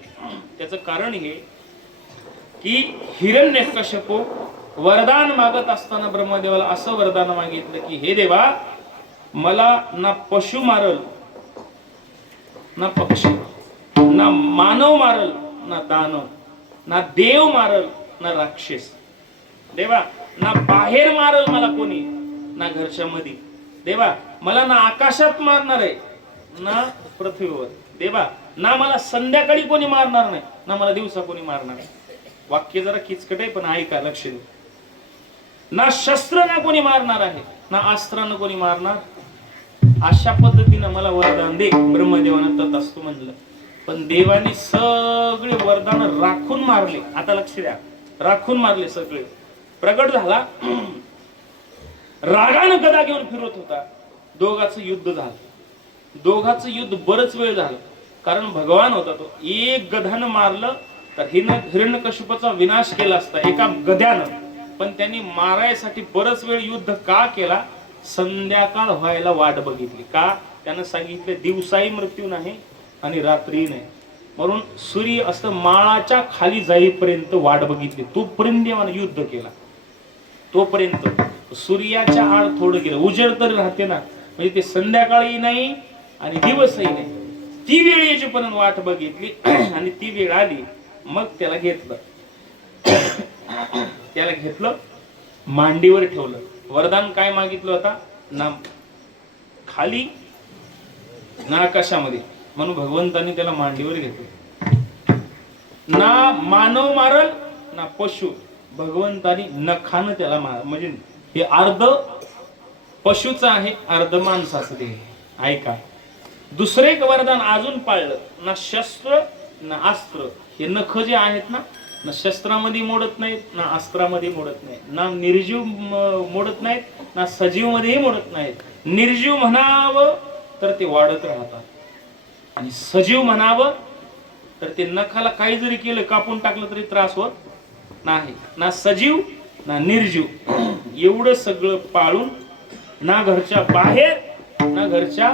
त्याचं कारण हे की हिरण्यकश्यप वरदान मागत असताना ब्रह्मदेवाला असं वरदान मागितलं की हे देवा, मला ना पशु मारल, ना पक्षी, ना मानव मारल, ना दानव, ना देव मारल, ना राक्षस. देवा, ना बाहेर मारल मला कोणी, ना घरच्या मध्ये. देवा, मला ना आकाशात मारणार आहे, ना पृथ्वीवर. देवा, ना मला संध्याकाळी कोणी मारणार नाही, ना मला दिवसा कोणी मारणार नाही. वाक्य जरा किचकट आहे पण ऐका, लक्ष द्या. ना शस्त्र ना कोणी मारणार आहे, ना अस्त्रानं कोणी मारणार. अशा पद्धतीनं मला वरदान दे. ब्रह्मदेवानं तथास्तु म्हणलं. पण देवानी सगळे वरदान राखून मारले. आता लक्ष द्या, राखून मारले सगळे. प्रगट झाला, रागानं गदा घेऊन फिरत होता. दोघांचं युद्ध झालं. दोघांचं युद्ध बरच वेळ झालं. कारण भगवान होता तो. एक गदानं मारलं तर हिरण्यकश्यपाचा विनाश केला असता एका गद्यानं. पण त्यांनी मारायसाठी बरच वेळ युद्ध का केला? संध्याकाळ व्हायला वाट बघितली. का? त्यानं सांगितले दिवसाही मृत्यू नाही आणि रात्री नाही. म्हणून सूर्य असं माळाच्या खाली जाईपर्यंत वाट बघितली. तोपर्यंत देवानं युद्ध केला. तोपर्यंत सूर्याच्या आड थोडं गेलं. उजेड तर राहते ना, म्हणजे ते संध्याकाळी नाही आणि दिवसही नाही. ती वेळ यायची वाट बघितली आणि ती वेळ आली. मग त्याला घेतलं. त्याला घेतलं, मांडीवर ठेवलं. वरदान काय मागितलं होता? ना खाली ना आकाशामध्ये. म्हणून भगवंतांनी त्याला मांडीवर घेतलं. ना मानव मारल ना पशु. भगवंतानी नखानं त्याला मार. म्हणजे हे अर्ध पशुचं आहे, अर्ध माणसाचं ते. ऐका, दुसरे एक वरदान अजून पाळलं. ना शस्त्र ना अस्त्र. हे नख जे आहेत ना, ना शस्त्रामध्ये मोडत नाहीत, ना अस्त्रामध्ये मोडत नाहीत, ना निर्जीव मोडत नाहीत, ना सजीव मध्येही मोडत नाहीत. निर्जीव म्हणावं तर ते वाढत राहतात आणि सजीव म्हणावं तर ते नखाला काही जरी केलं, कापून टाकलं तरी त्रास होत नाही. ना सजीव ना निर्जीव, एवढं सगळं पाळून ना घरच्या बाहेर ना घरच्या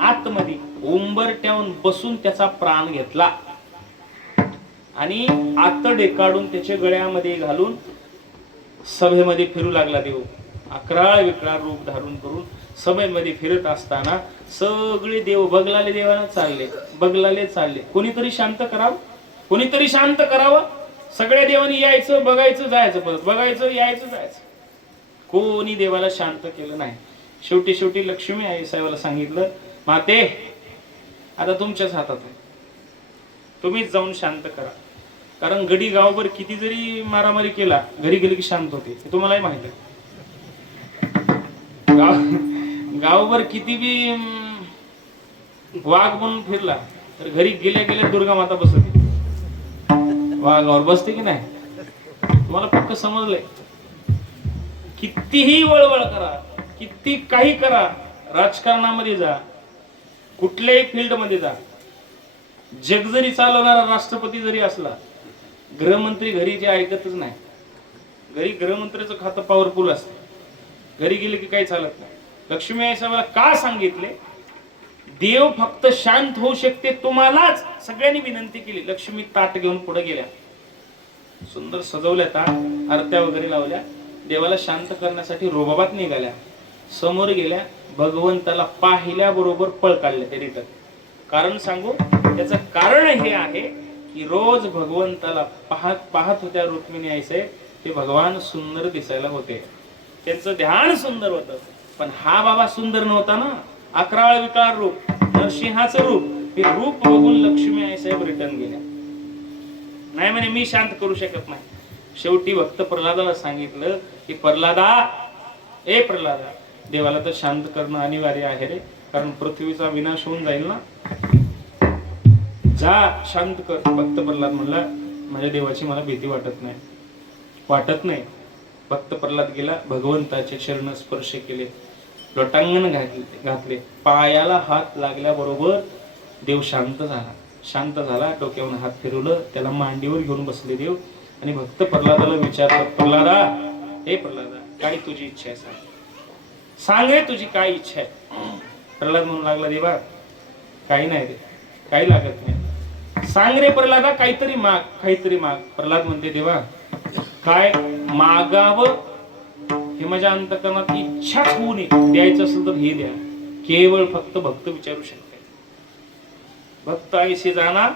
आतमध्ये उंबरट्यावरून बसून त्याचा प्राण घेतला आणि आतडे काढून त्याच्या गळ्यामध्ये घालून सभेमध्ये फिरू लागला देव. अकराळ विकराळ रूप धारण करून सभेमध्ये फिरत असताना सगळे देव बगलाले देवाला चालले, बगलाले चालले. कोणीतरी शांत करावं, कोणीतरी शांत करावं. सगळ्या देवांनी यायचं, बघायचं, जायचं, परत बघायचं, यायचं, जायचं. कोणी देवाला शांत केलं नाही. शेवटी लक्ष्मी आई साहेबाला सांगितलं, माते आता तुमच्याच हातात आहे, तुम्हीच जाऊन शांत करा. कारण गडी गावभर किती जरी मारामारी केला, घरी गेले की शांत होते, हे तुम्हालाही माहित आहे. गावभर किती बी वाघ म्हणून फिरला तर घरी गेल्या गेल्या दुर्गा माता बसते. वाघावर बसते की नाही? तुम्हाला पक्क समजलंय? कितीही वळवळ करा, किती काही करा, राजकारणामध्ये जा, कुठल्याही फील्ड मध्ये जा, जग जरी चालवणारा राष्ट्रपती जरी असला, गृहमंत्री घरी जे ऐकतच नाही. घरी गृहमंत्र्याचं खातं पॉवरफुल असतं, घरी गेले की काही चालत नाही. लक्ष्मी आई साहेबाला का सांगितले? देव फक्त शांत होऊ शकते तुम्हालाच सगळ्यांनी विनंती केली. लक्ष्मी ताट घेऊन पुढे गेल्या, सुंदर सजवल्या ताट, आरत्या वगैरे लावल्या. देवाला शांत करण्यासाठी रोबाबात निघाल्या, समोर गेल्या, भगवंताला पाहिल्याबरोबर पळ काढले ते रिटर्न. कारण सांगू, त्याचं कारण हे आहे की रोज भगवंताला पाहत होत्या रुक्मिणी आई साहेब, ते भगवान सुंदर दिसायला होते, त्यांचं ध्यान सुंदर होतं. पण हा बाबा सुंदर नव्हता ना, अकराळ विकार रूप, नरसिंहाचं रूप. हे रूप बघून लक्ष्मी आई साहेब रिटर्न गेल्या. नाही म्हणे मी शांत करू शकत नाही. शेवटी भक्त प्रल्हादाला सांगितलं की प्रल्हादा, ए प्रल्हादा, देवाला तर शांत करणं अनिवार्य आहे रे, कारण पृथ्वीचा विनाश होऊन जाईल ना. जा शांत कर. भक्त प्रल्हाद म्हणला, माझ्या देवाची मला भीती वाटत नाही. भक्त प्रल्हाद गेला, भगवंताचे चरण स्पर्श केले. लोटांगण घातले. पायाला हात लागल्याबरोबर देव शांत झाला. डोक्यावरून हात फिरवलं, त्याला मांडीवर घेऊन बसले देव आणि भक्त प्रल्हादाला विचारतात, प्रल्हादा, हे प्रल्हादा, काय तुझी इच्छा आहे? सांग रे, तुझी काय इच्छा आहे? प्रल्हाद म्हणू लागला, देवा काही नाही रे, काही लागत नाही. सांग रे प्रल्हादा, काहीतरी माग. प्रल्हाद म्हणते, देवा काय मागावं हे माझ्या अंतकरणात इच्छाच होऊ नये. द्यायचं असेल तर हे द्या. केवळ फक्त भक्त विचारू शकते. भक्त ऐशी जाणार,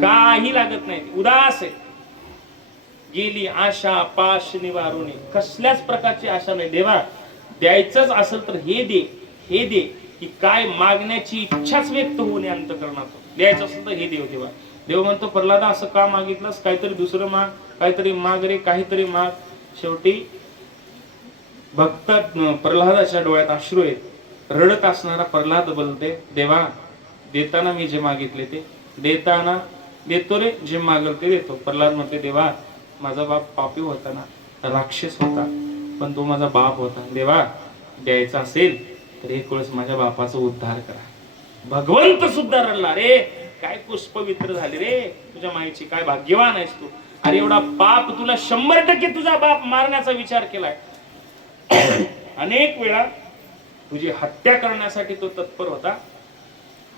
काही लागत नाही, उदास आहे. गेली आशा पाश निवारुनी, कसल्याच प्रकारची आशा नाही. देवा द्यायचंच असेल तर हे दे, की काय मागण्याची इच्छाच व्यक्त होऊ नये अंतकरणात. द्यायचं असेल तर हे देव. देव म्हणतो, प्रल्हादा असं का मागितलंस? काहीतरी दुसरं माग, काहीतरी माग रे, काहीतरी माग. शेवटी भक्त प्रल्हादाच्या डोळ्यात अश्रू आहेत. रडत असणारा प्रल्हाद बोलते, देवा देताना मी जे मागितले ते देताना देतो रे, जे मागल ते देतो. प्रल्हाद म्हणते, देवा माझा बाप पापी होता ना, राक्षस होता, पण तो माझा बाप होता. देवा द्यायचा असेल तर एक वेळेस माझ्या बापाचा उद्धार करा. भगवंत सुद्धा रडला, रे काय पुष्पवित्र झाली रे तुझ्या माईची, काय भाग्यवान आहेस तू. अरे एवढा पाप तुला 100% तुझा बाप मारण्याचा विचार केलाय. अनेक वेळा तुझी हत्या करण्यासाठी तो तत्पर होता.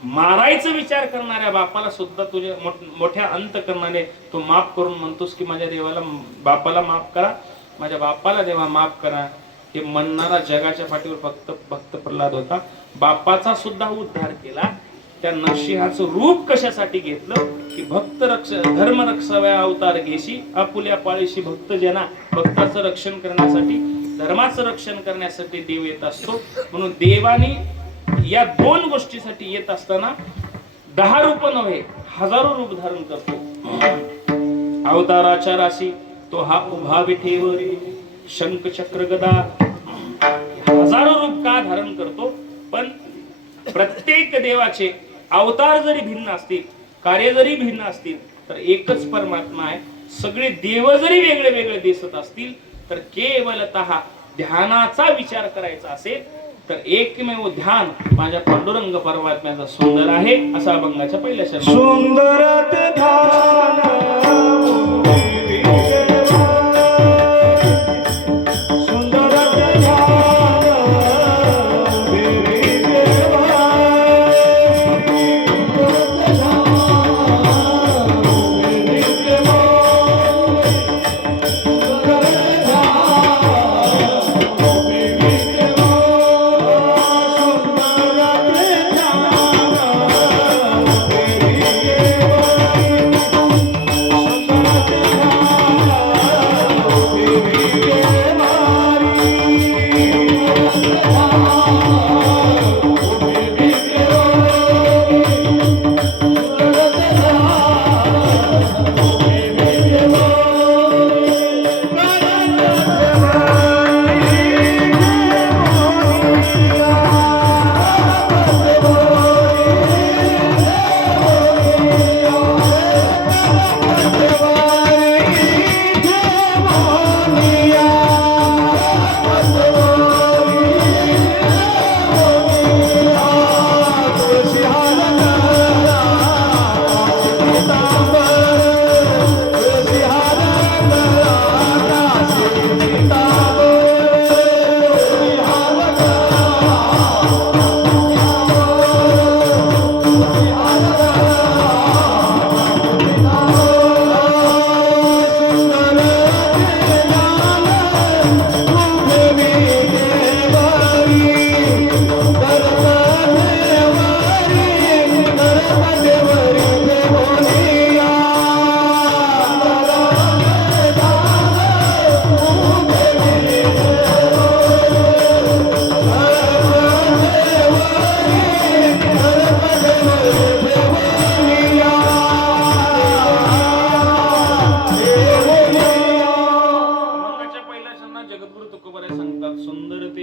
मारायचा विचार करणाऱ्या बापाला सुद्धा तुझ्या मोठ्या अंतकरणाने तो माफ करून म्हणतोस की माझ्या देवाला, बापाला माफ करा, माझ्या बापाला देवा माफ करा. हे म्हणणारा जगाच्या पाठीवर फक्त भक्त प्रल्हाद होता. बापाचा सुद्धा उद्धार केला. त्या नरसिंहाचं रूप कशासाठी घेतलं की भक्त धर्म रक्षाव्या अवतार घेशी, आपुल्या पाळीशी भक्त जना. भक्ताचं रक्षण करण्यासाठी, धर्माचं रक्षण करण्यासाठी देव येत असतो. म्हणून देवानी या 2 गोष्टीसाठी येत असताना 10 रूप नव्हे, हजारो रूप धारण करतो. अवताराच्या राशी तो हा उभा विठेवरी, शंख चक्र गदा, हजारो रूप का धारण करतो? पण प्रत्येक देवाचे अवतार जरी भिन्न असतील, कार्य जरी भिन्न असतील, तर एकच परमात्मा आहे. सगळे देव जरी वेगळे वेगळे दिसत असतील, तर केवलतः ध्यानाचा विचार करायचा असेल तर एकमेव ध्यान माझ्या पांडुरंग परमात्म्याचा सुंदर आहे. असा अभंगाच्या पहिल्या शब्दात सुंदर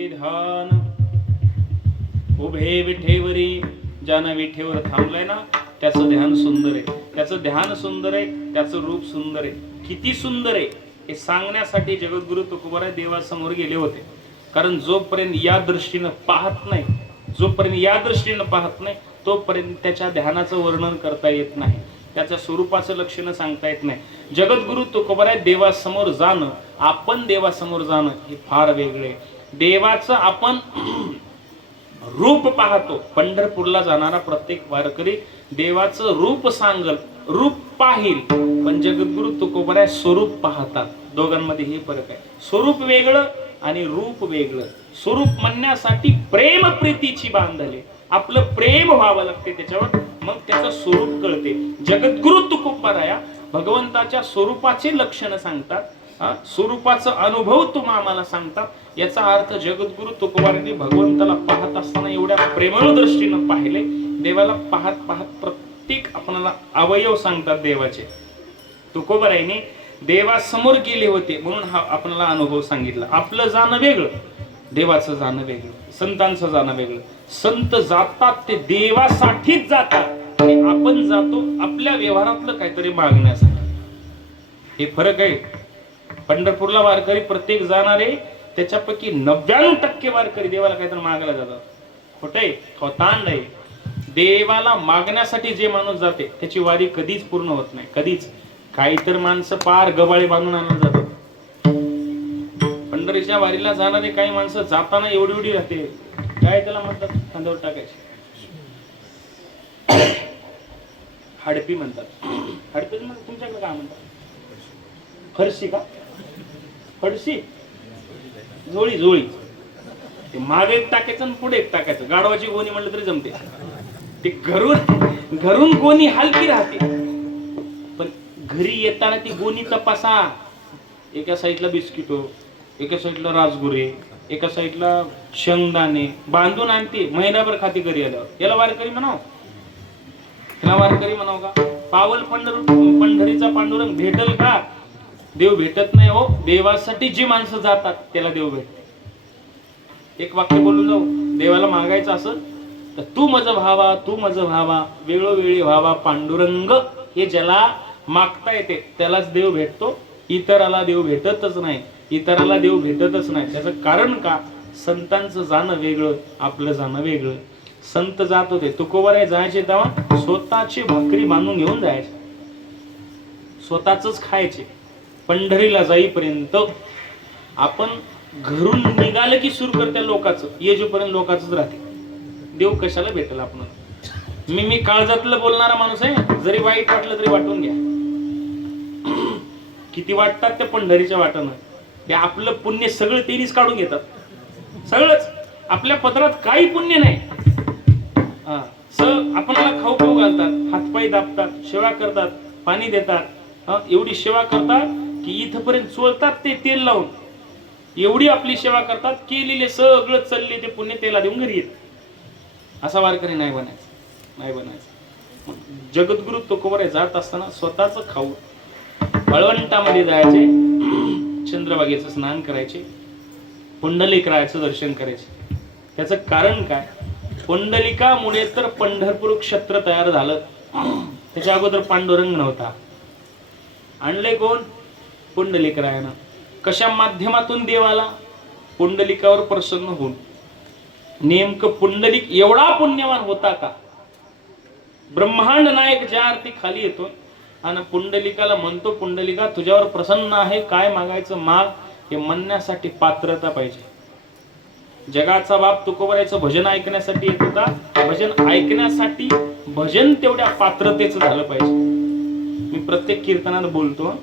ध्यान उभे विठेवरी, ज्यानं विठेवर थांबलाय ना त्याचं ध्यान सुंदर आहे, त्याचं ध्यान सुंदर आहे, त्याचं रूप सुंदर आहे. किती सुंदर आहे हे सांगण्यासाठी जगद्गुरु तुकोबराय देवासमोर गेले होते. कारण जोपर्यंत या दृष्टीनं पाहत नाही, जोपर्यंत या दृष्टीनं पाहत नाही, तोपर्यंत त्याच्या ध्यानाचं वर्णन करता येत नाही, त्याच्या स्वरूपाचं लक्षण सांगता येत नाही. जगद्गुरु तुकोबाराय देवासमोर जाणं, आपण देवासमोर जाणं हे फार वेगळे. देवाचं आपण रूप पाहतो. पंढरपूरला जाणारा प्रत्येक वारकरी देवाचं रूप सांगल, रूप पाहिल, पण जगद्गुरु तुकोबाराय स्वरूप पाहतात. दोघांमध्ये हे फरक आहे. स्वरूप वेगळं आणि रूप वेगळं. स्वरूप म्हणण्यासाठी प्रेम प्रीतीची बांधले, आपलं प्रेम व्हावं लागते त्याच्यावर, मग त्याचं स्वरूप कळते. जगद्गुरु तुकोबाराय भगवंताच्या स्वरूपाचे लक्षण सांगतात, स्वरूपाचा अनुभव तुम्हा आम्हाला सांगतात. याचा अर्थ जगद्गुरु तुकोबारायांनी भगवंताला पाहत असताना एवढ्या प्रेमळ दृष्टीनं पाहिले. देवाला पाहत पाहत प्रत्येक आपल्याला अवयव सांगतात देवाचे. तुकोबारायांनी देवासमोर गेले होते म्हणून हा आपल्याला अनुभव सांगितला. आपलं जाणं वेगळं, देवाचं जाणं वेगळं, संतांचं जाणं वेगळं. संत जातात ते देवासाठीच जातात, आपण जातो आपल्या व्यवहारातलं काहीतरी मागण्यासाठी. हे फरक आहे. पंढरपूरला वारकरी प्रत्येक जाणारे त्याच्यापैकी 99% वारकरी देवाला काहीतरी मागायला जातात. खोटंय, खोतांड आहे. देवाला मागण्यासाठी जे माणूस जाते त्याची वारी कधीच पूर्ण होत नाही, कधीच. काहीतर माणसं पार गबाळे बांधून आणून जातात. पंढरीच्या वारीला जाणारे काही माणसं जाताना एवढी एवढी राहते, काय त्याला म्हणतात, खांद्यावर टाकायची, हडपी म्हणतात. हडपी तुमच्याकडे काय म्हणतात? फरशी का? फडशी, झोळी, झोळी. ते मागे एक टाकायचं आणि पुढे एक टाकायचं. गाढवाची गोणी म्हणलं तरी जमते. ते घरून गोणी हलकी राहते, पण घरी येताना ती गोणी तपासा. एका साईडला बिस्किटो, एका साईडला राजगुरे, एका साईडला शेंगदाणे बांधून आणते. महिनाभर खाती घरी आल्यावर. याला वारकरी म्हणाव? याला वारकरी म्हणाव का? पावल पंढरीचा पांडुरंग भेटल का? देव भेटत नाही हो. देवासाठी जी माणसं जातात त्याला देव भेटते. एक वाक्य बोलून जाऊ. देवाला मागायचं असं तर तू माझं व्हावा, तू माझं व्हावा, वेळोवेळी व्हावा पांडुरंग. हे ज्याला मागता येते त्यालाच देव भेटतो. इतराला देव भेटतच नाही, इतराला देव भेटतच नाही. त्याचं कारण का? संतांचं जाणं वेगळं, आपलं जाणं वेगळं. संत जात होते, तुकोबाराय जायचे तेव्हा स्वतःची भाकरी बांधून घेऊन जायचे, स्वतःच खायचे. पंढरीला जाईपर्यंत आपण घरून निघालं की सुरू करते लोकांचं, येजोपर्यंत लोकांचंच राहते. देव कशाला भेटेल आपण? मी काळजातलं बोलणारा माणूस आहे. जरी वाईट वाटलं तरी वाटून घ्या. किती वाटतात त्या पंढरीच्या वाटानं. ते आपलं पुण्य सगळं तेनीच काढून घेतात, सगळंच. आपल्या पदरात काही पुण्य नाही. आपल्याला खाऊ खाऊ घालतात, हातपाय दाबतात, सेवा करतात, पाणी देतात, एवढी सेवा करतात की इथपर्यंत चोळतात ते तेल लावून. एवढी आपली सेवा करतात, केलेले सगळं चालले ते पुण्य तेला देऊन घरी येत. असा वारकरी नाही बनायचं, नाही बनायचं. जगद्गुरु तुकोबाराय जात असताना स्वतःच खाऊ वाळवंटामध्ये जायचे, चंद्रभागेचं स्नान करायचे, पुंडलिकरायाचं दर्शन करायचे. त्याचं कारण काय? पुंडलिकामुळे तर पंढरपूर क्षेत्र तयार झालं. त्याच्या अगोदर पांडुरंग नव्हता. आणले कोण? पुंडलिकरायानं. कशा माध्यमातून देवाला? पुंडलिकावर प्रसन्न होऊन. नेमकं पुंडलिक एवढा पुण्यवान होता का? ब्रह्मांड नायक ज्या आरती खाली येतो आणि पुंडलिकाला म्हणतो, पुंडलिका तुझ्यावर प्रसन्न आहे, काय मागायचं माग. हे म्हणण्यासाठी पात्रता पाहिजे. जगाचा बाप तुकोबारायचं भजन ऐकण्यासाठी येत होता. भजन ऐकण्यासाठी भजन तेवढ्या पात्रतेचं झालं पाहिजे. मी प्रत्येक कीर्तनात बोलतो,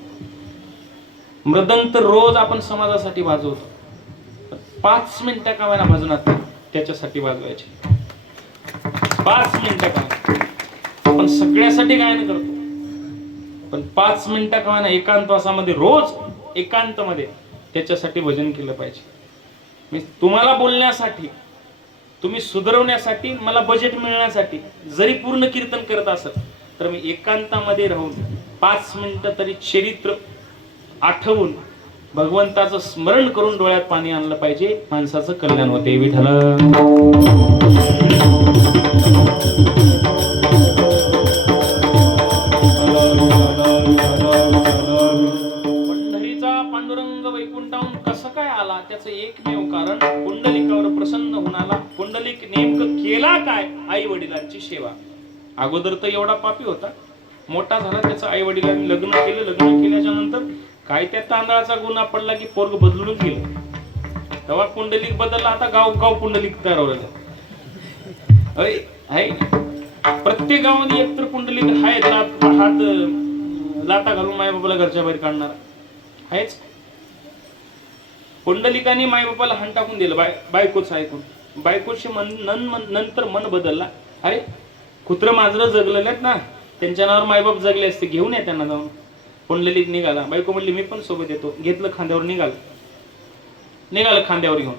मृदंग तर रोज आपण समाजासाठी वाजवतो, 5 मिनिटं का होईना भजनात त्याच्यासाठी वाजवायचे. 5 मिनिटं का आपण सगळ्यासाठी गायन करतो, पण 5 मिनिटं का होईना एकांतवासामध्ये रोज एकांतमध्ये त्याच्यासाठी भजन केलं पाहिजे. मी तुम्हाला बोलण्यासाठी, तुम्ही सुधारवण्यासाठी, मला बजेट मिळण्यासाठी जरी पूर्ण कीर्तन करत असेल तर मी एकांतामध्ये राहून 5 मिनिटं तरी चरित्र आठवून भगवंताचं स्मरण करून डोळ्यात पाणी आणलं पाहिजे. माणसाचं कल्याण होते. विठ्ठल पंढरीचा पांडुरंग वैकुंठाहून कसं काय आला? त्याचं एकमेव कारण म्हणाला पुंडलिक नेमकं केला काय? आई वडिलांची सेवा. अगोदर तर एवढा पापी होता, मोठा झाला, त्याचं आई वडिलांनी लग्न केलं. लग्न केल्याच्या नंतर काय त्या तांदळाचा गुन्हा पडला की पोरग बदलूनच गेलं. तेव्हा पुंडलिक बदलला, आता गाव गाव पुंडलिक तयार व्हायला. अरे आहे प्रत्येक गावामध्ये एकतर पुंडलिक आहे, हात लाता घालून मायबापाला घरच्या बाहेर काढणार आहेच. पुंडलिकाने मायबापाला हाण टाकून दिलं बायकोच ऐकून. बायकोची नंतर मन बदलला. अरे कुत्र मांजरं जगलेत ना, त्यांच्या नावावर मायबाप जगले असते, घेऊन या त्यांना जाऊन. पुंडलिक निघाला. बायको म्हणली मी पण सोबत येतो. घेतलं खांद्यावर, निघालं खांद्यावर घेऊन.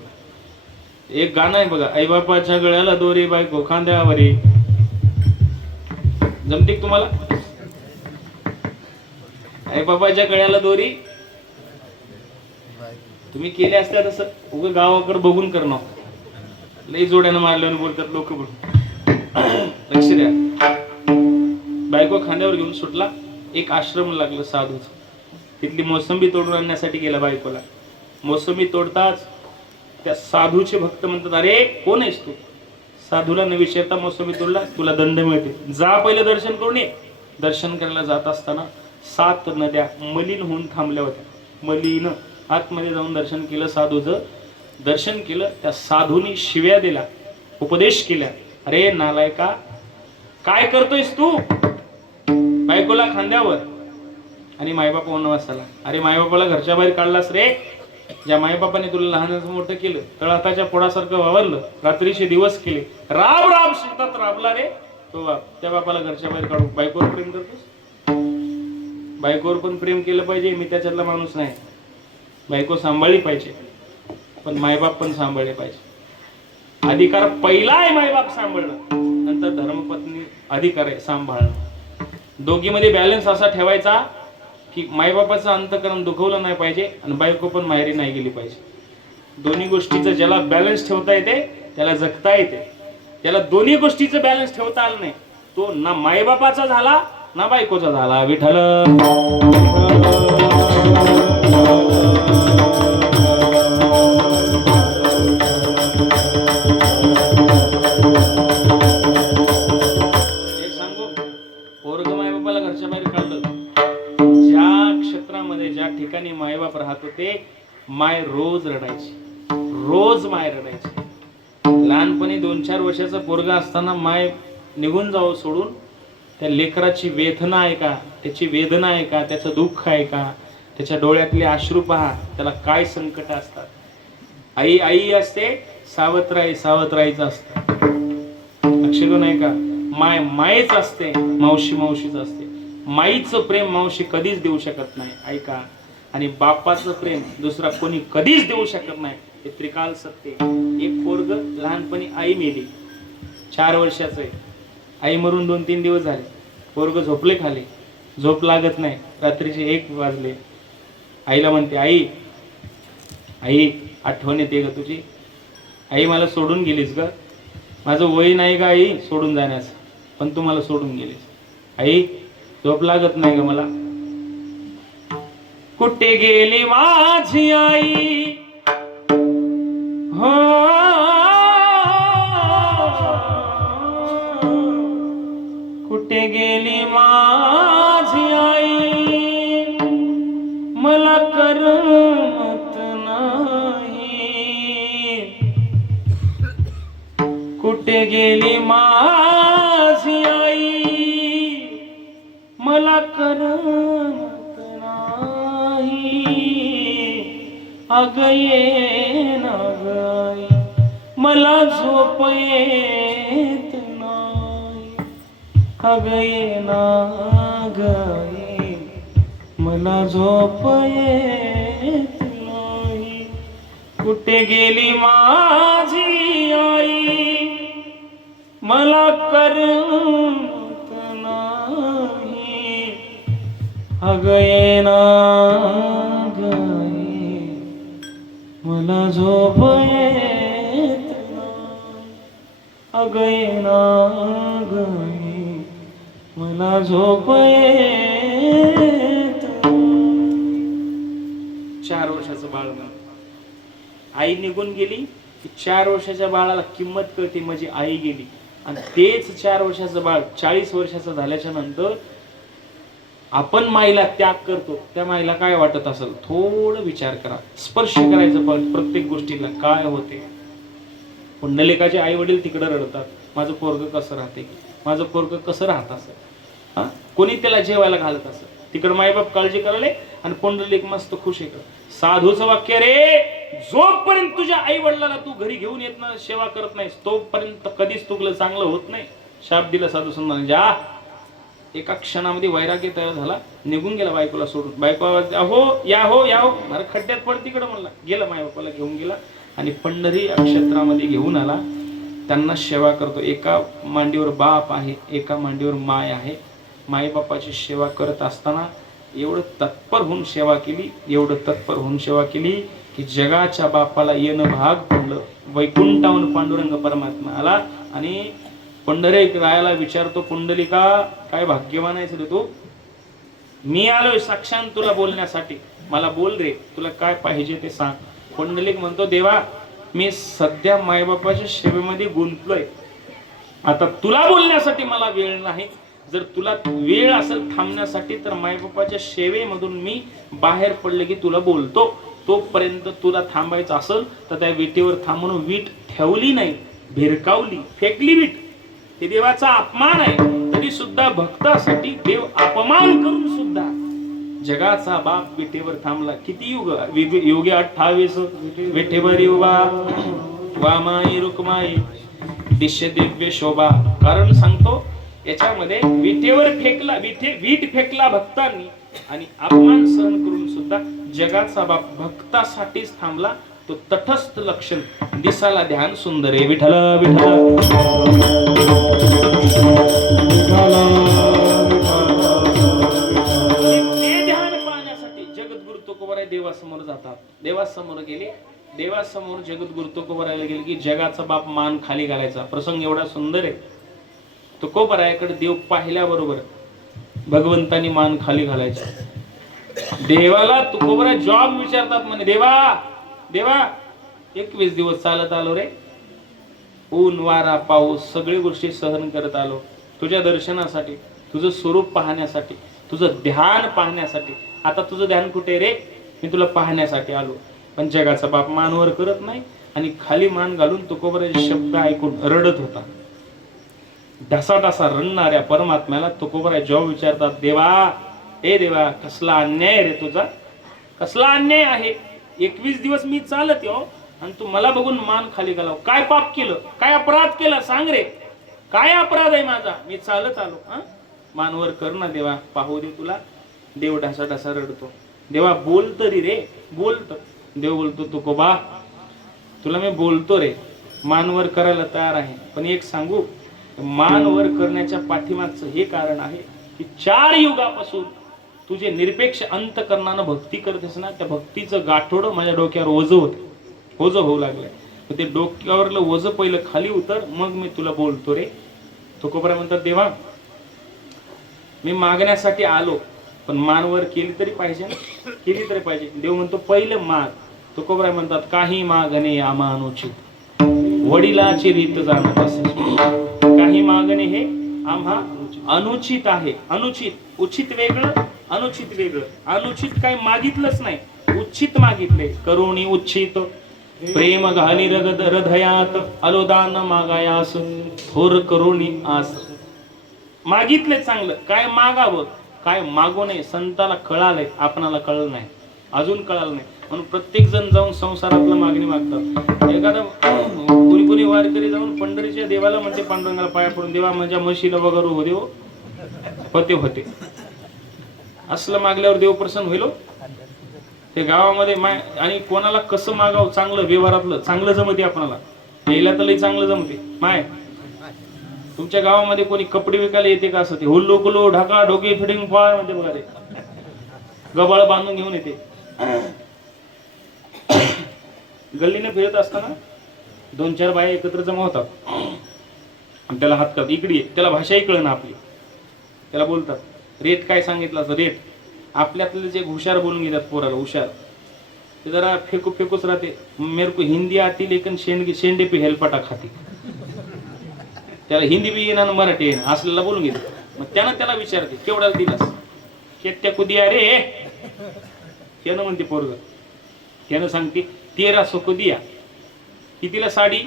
एक गाणं आहे बघा, आई बापाच्या गळ्याला दोरी बायको खांद्यावरी. जमते तुम्हाला? आई बापाच्या गळ्याला दोरी तुम्ही केले असत्या तसं उगं गावाकडे बघून करणं. लई जोड्यानं मारल्यानं बोलतात लोक. लक्ष द्या. बायको खांद्यावर घेऊन सुटला. एक आश्रम लागलं साधूच. तिथली मोसंबी तोडून आणण्यासाठी गेला बायकोला. मोसंबी तोडताच त्या साधूचे भक्त म्हणतात, अरे कोण आहेस तू? साधूला न विचारता मोसंबी तोडला, तुला दंड मिळते, जा पहिले दर्शन करून ये. दर्शन करायला जात असताना 7 नद्या मलिन होऊन थांबल्या होत्या. मलिन आतमध्ये जाऊन दर्शन केलं. साधूचं दर्शन केलं. त्या साधूनी शिव्या दिला, उपदेश केला. अरे नालायका, काय करतोयस तू? बायकोला खांद्यावर आणि मायबाप वनवासाला. अरे मायबापाला घरच्या बाहेर काढलास रे. ज्या मायबापाने तुला लहानाचं मोठं केलं, तळहाताच्या फोडासारखं वावरलं, रात्रीचे दिवस केले, राब राब शेतात राबला रे तो बाप. त्या बापाला घरच्या बाहेर काढू. बायकोवर प्रेम करतोस? बायकोवर पण प्रेम केलं पाहिजे. मी त्याच्यातला माणूस नाही. बायको सांभाळली पाहिजे, पण मायबाप पण सांभाळले पाहिजे. अधिकार पहिला आहे मायबाप सांभाळणं, नंतर धर्मपत्नी अधिकार आहे सांभाळणं. दोघीमध्ये बॅलन्स असा ठेवायचा की मायबापाचं अंतकरण दुखवलं नाही पाहिजे आणि बायको पण माहेरी नाही गेली पाहिजे. दोन्ही गोष्टीचं ज्याला बॅलन्स ठेवता येते त्याला जगता येते. त्याला दोन्ही गोष्टीचं बॅलन्स ठेवता आलं नाही, तो ना मायबापाचा झाला ना बायकोचा झाला. विठ्ठल एक सांगू, पोरग मायबापाला घरच्या बाहेर काढलं. ज्या क्षेत्रामध्ये ज्या ठिकाणी मायबाप राहत होते, माय रोज रडायची, रोज माय रडायची. लहानपणी 2-4 वर्षाचा पोरगा असताना माय निघून जावं सोडून, त्या लेकराची वेदना आहे का, त्याची वेदना आहे का, त्याचं दुःख आहे का, त्याच्या डोळ्यातले अश्रू पहा, त्याला काय संकट असतात. आई आई असते, सावत्राई सावत्राईच असतं. लक्ष देऊ नाही का? माय मायच असते, मावशी मावशीच असते. माईचं प्रेम मावशी कधीच देऊ शकत नाही, ऐका. आणि बापाचं प्रेम दुसरा कोणी कधीच देऊ शकत नाही, हे त्रिकाल सत्य. एक पोरग लहानपणी आई मेली, 4 वर्षाचं आहे. आई मरून 2-3 दिवस झाले. पोरग झोपले खाली, झोप लागत नाही. रात्रीचे 1 वाजले. आईला म्हणते, आई आई आठवण येते का तुझी? आई मला सोडून गेलीस ग. माझं वय नाही का आई सोडून जाण्याचं, पण तू मला सोडून गेलीस. आई झोप लागत नाही का मला? कुठे गेली माझी आई? हो कुठे गेली माझी आई? मला करमत नाही. कुठे गेली माझी आई? मला करमत नाही. अग येना ग आई, मला झोप येत नाही. अग येना ग आई, मला झोप येत नाही. कुठे गेली माझी आई? मला करमत नाही. अग येना ग आई, मला झोप येत नाही. अग येना ग आई, मला झोप येत. 4 वर्षाचं बाळ. आई निघून गेली. की 4 वर्षाच्या बाळाला किंमत कळते, माझी आई गेली. आणि तेच 4 वर्षाचं बाळ 40 वर्षाचं झाल्याच्या नंतर आपण माईला त्याग करतो, त्या माईला काय वाटत असेल थोडं विचार करा. स्पर्श करायचं प्रत्येक गोष्टीला काय होते. पुंडलिकाचे आई वडील तिकडे रडतात, माझं पोरग कसं राहते, माझं पोरग कसं राहत असेल, हा कोणी त्याला जेवायला घालत असेल. तिकडे माईबाप काळजी करायला आणि पुंडलिक मस्त खुश आहे. साधूचं वाक्य रे, जोपर्यंत तुझ्या आई वडिलांना तू घरी घेऊन येत ना, सेवा करत नाहीस, तोपर्यंत कधीच तुगलं चांगलं होत नाही. शाप दिला साधू संतांनी. जा. एका क्षणामध्ये वैराग्य तयार झाला, निघून गेला बायकोला सोडून. बायको हो या हो या हो, अरे खड्ड्यात पड तिकडं म्हणला. गेला मायबापाला घेऊन गेला आणि पंढरी क्षेत्रामध्ये घेऊन आला. त्यांना सेवा करतो. एका मांडीवर बाप आहे, एका मांडीवर माय आहे. माईबापाची सेवा करत असताना एवढं तत्पर होऊन सेवा केली, एवढं तत्पर होऊन सेवा केली की जगाच्या बापाला येणं भाग पडलं. वैकुंठाहून पांडुरंग परमात्मा आला आणि पंढरीक रायाला विचारतो, पुंडलिका काय भाग्यवान आहेस रे तू, मी आलोय साक्षात तुला बोलण्यासाठी, मला बोल रे, तुला काय पाहिजे ते सांग. पुंडलिक म्हणतो, देवा मी सध्या मायबापाच्या सेवेमध्ये गुंतलोय, आता तुला बोलण्यासाठी मला वेळ नाही. जर तुला वेळ असेल थांबण्यासाठी तर मायबापाच्या सेवेमधून मी बाहेर पडले की तुला बोलतो. तोपर्यंत तुला थांबायचं असेल तर त्या विटेवर थांबून वीट ठेवली नाही, भिरकावली, फेकली वीट. हे देवाचा अपमान आहे. तरी सुद्धा भक्तासाठी देव अपमान करून सुद्धा जगाचा बाप विटेवर थांबला. किती युग, योगे 28 विटेवर युवा वामाई रुक्माई दिश्य दिव्य शोभा. कारण सांगतो याच्यामध्ये विटेवर फेकला, वीट फेकला भक्तांनी आणि अपमान सहन करून सुद्धा जगाचा बाप भक्तासाठीच थांबला. तो तटस्थ लक्षण, दिसाला ध्यान सुंदर आहे. विठ्ठल विठ्ठल ते ध्यान पाहण्यासाठी जगद्गुरु तुकोबाराय देवासमोर जातात. देवासमोर गेले, देवासमोर जगद्गुरु तुकोबारायला गेले की जगाचा बाप मान खाली घालायचा. प्रसंग एवढा सुंदर आहे. तुकोबारायाकडे देव पाहिल्याबरोबर भगवंतानी मान खाली घालायचा. देवाला तुकोबाराय जॉब विचारतात, म्हणे देवा देवा 21 दिवस चालत आलो रे, ऊन वारा पाऊस सगळी गोष्टी सहन करत आलो तुझ्या दर्शनासाठी, तुझं स्वरूप पाहण्यासाठी, तुझं ध्यान पाहण्यासाठी. आता तुझं ध्यान कुठे रे, मी तुला पाहण्यासाठी आलो. पण जगाचा बाप मानवर करत नाही आणि खाली मान घालून तुकोबारायचे शब्द ऐकून रडत होता. ढसाढसा रडणाऱ्या परमात्म्याला तुकोबाराय जॉब विचारतात, देवा ए देवा कसला अन्याय रे तुझा, कसला अन्याय आहे. 21 दिवस मी चालत येऊ आणि तू मला बघून मान खाली घालाव. काय पाप केलं, काय अपराध केला सांग रे, काय अपराध आहे माझा, मी चालत आलो. मानवर कर ना देवा, पाहू दे तुला. देव ढसाढसा रडतो. देवा बोल तरी रे, बोलत. देव बोलतो, तुकोबा तुला मी बोलतो रे, मानवर करायला तयार आहे. पण एक सांगू, मानवर करण्याच्या पाठीमागचं हे कारण आहे की 4 युगापासून तुझे निरपेक्ष अंतकरणानं भक्ती करतेस ना, त्या भक्तीचं गाठोडं माझ्या डोक्यावर ओझं होऊ लागलंय. ते डोक्यावरलं ओझं पहिलं खाली उतर, मग मी तुला बोलतो रे. तुकोबाराय म्हणतात, देवा मी मागण्यासाठी आलो, पण मानवर केली तरी पाहिजे ना, केली तरी पाहिजे. देव म्हणतो पहिलं माग. तुकोबाराय म्हणतात, काही मागणे आम्हा अनुचित, वडिलाची रीत जाणत असे. काही मागणे हे आम्हा अनुचित आहे. अनुचित, उचित वेगळं, अनुचित वेगळं. अनुचित काय मागितलंच नाही, उचित मागितले. करुणी उचित प्रेम घाली रगद हृदयात, अलोदान मागायास थोर करुणी आस. मागितले चांगलं, काय मागावं काय मागू नये. संताला कळालंय, आपणाला कळलं नाही, अजून कळालं नाही. म्हणून प्रत्येक जण जाऊन संसारातलं मागणी मागतात. एखादा कुणी वारकरी जाऊन पंढरीच्या देवाला म्हणते, पांडुरंगाला पाया पडून, देवा माझ्या म्हशीला वगैरे हो देव पते होते. असलं मागल्यावर देव प्रसन्न होईल. ते गावामध्ये आणि कोणाला कसं मागावं, चांगलं व्यवहारातलं चांगलं जमते. आपणाला यायला तर लई चांगलं जमते. माय तुमच्या गावामध्ये कोणी कपडे विकायला येते का असं, ते हुल्लो कुल्लो ढाका ढोकी फिटिंग फार म्हणजे बघा, ते गबाळ बांधून घेऊन येते. गल्लीने फिरत असताना 2-4 बाया एकत्र जमा होतात आणि त्याला हात करतात, इकडे त्याला भाषाही कळना आपली. त्याला बोलतात रेट काय सांगितलं असं रेट. आपल्यातले जे हुशार बोलून घेतात पोराला, हुशार ते जरा फेकू फेकूच राहते. मेरे को हिंदी आती लेकिन शेंडे पे हेलपाटा खाती. त्याला हिंदी बी येणार मराठी येणार असलेला बोलून घेते. मग त्याला विचारते केवढा दिलास, केत्या कुदिया रे. त्यानं म्हणते पोरग, त्यानं सांगते 1300 को दिया. कितीला साडी?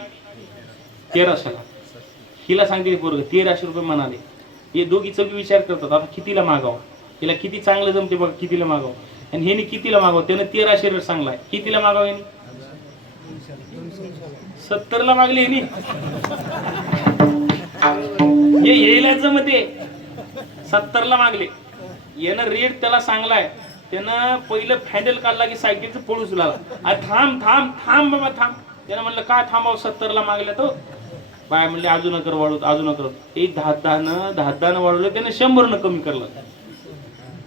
1300ला. हिला सांगते पोरग 1300 रुपये म्हणाले. हे दोघीचं बी विचार करतात आता कितीला मागावं, हिला किती चांगलं जमते बघा कितीला मागावं. आणि ह्याने कितीला मागावं, त्यानं 1300 रेट सांगलाय. कितीला मागावं ह्याने? 70ला मागले ह्याने. हे यायला जमते 70ला मागले. यानं रेट त्याला सांगलाय. त्यानं पहिलं फॅन्डल काढला की सायकलचं पळूच लागला. थांब थांब थांब बाबा थांब. त्यानं म्हणलं काय थांबावं, 70ला मागल्या तो. बाय म्हणले अजून कर वाढू, अजून कर. एक 10 वाढवलं. त्यानं 100 कमी करलं.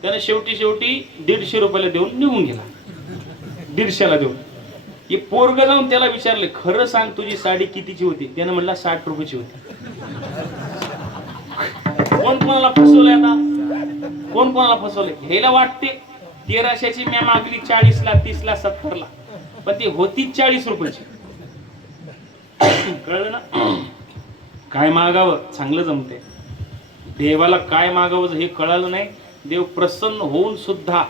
त्यानं शेवटी 150 रुपयाला देऊन निघून गेला. 150ला देऊन. हे पोरग जाऊन त्याला विचारले खरं सांग तुझी साडी कितीची होती? त्यानं म्हणला 60 रुपयाची होती. कोण कोणाला फसवलंय आता? कोण कोणाला फसवलंय? ह्याला वाटते 1300ची मी मागली 40ला, 30ला, 70ला, पण ती होती 40 रुपयाची. कळलं ना? काय मागावं चांगलं जमते. देवाला काय मागावं हे कळालं नाही. देव प्रसन्न होऊन सुद्धा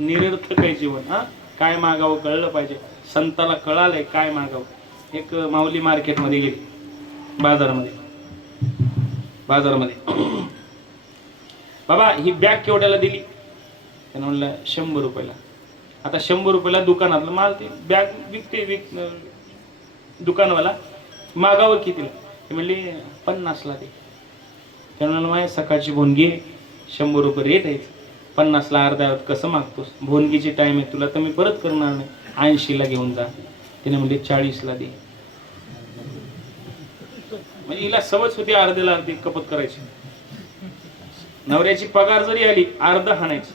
निरर्थक आहे जीवन. काय मागावं कळलं पाहिजे. संताला कळालंय काय मागावं. एक माऊली मार्केटमध्ये गेली, बाजारामध्ये. बाबा ही बॅग केवढ्याला दिली? त्यानं म्हणलं 100 रुपयाला. आता 100 रुपयाला दुकानातलं माल ते बॅग विकते दुकानवाला. मागावं कितीला? ते म्हणले 50ला दे. त्यानं म्हणलं माझ्या सकाळची भोनगी 100 रुपये रेट आहे, 50ला अर्ध्या कसं मागतोस? भोनगीची टाइम आहे तुला तर मी परत करणार नाही, 80ला घेऊन जा. त्याने म्हणले 40ला दे. म्हणजे हिला सवच होती अर्ध्याला अर्धी कपत करायची. नवऱ्याची पगार जरी आली अर्ध हाणायची.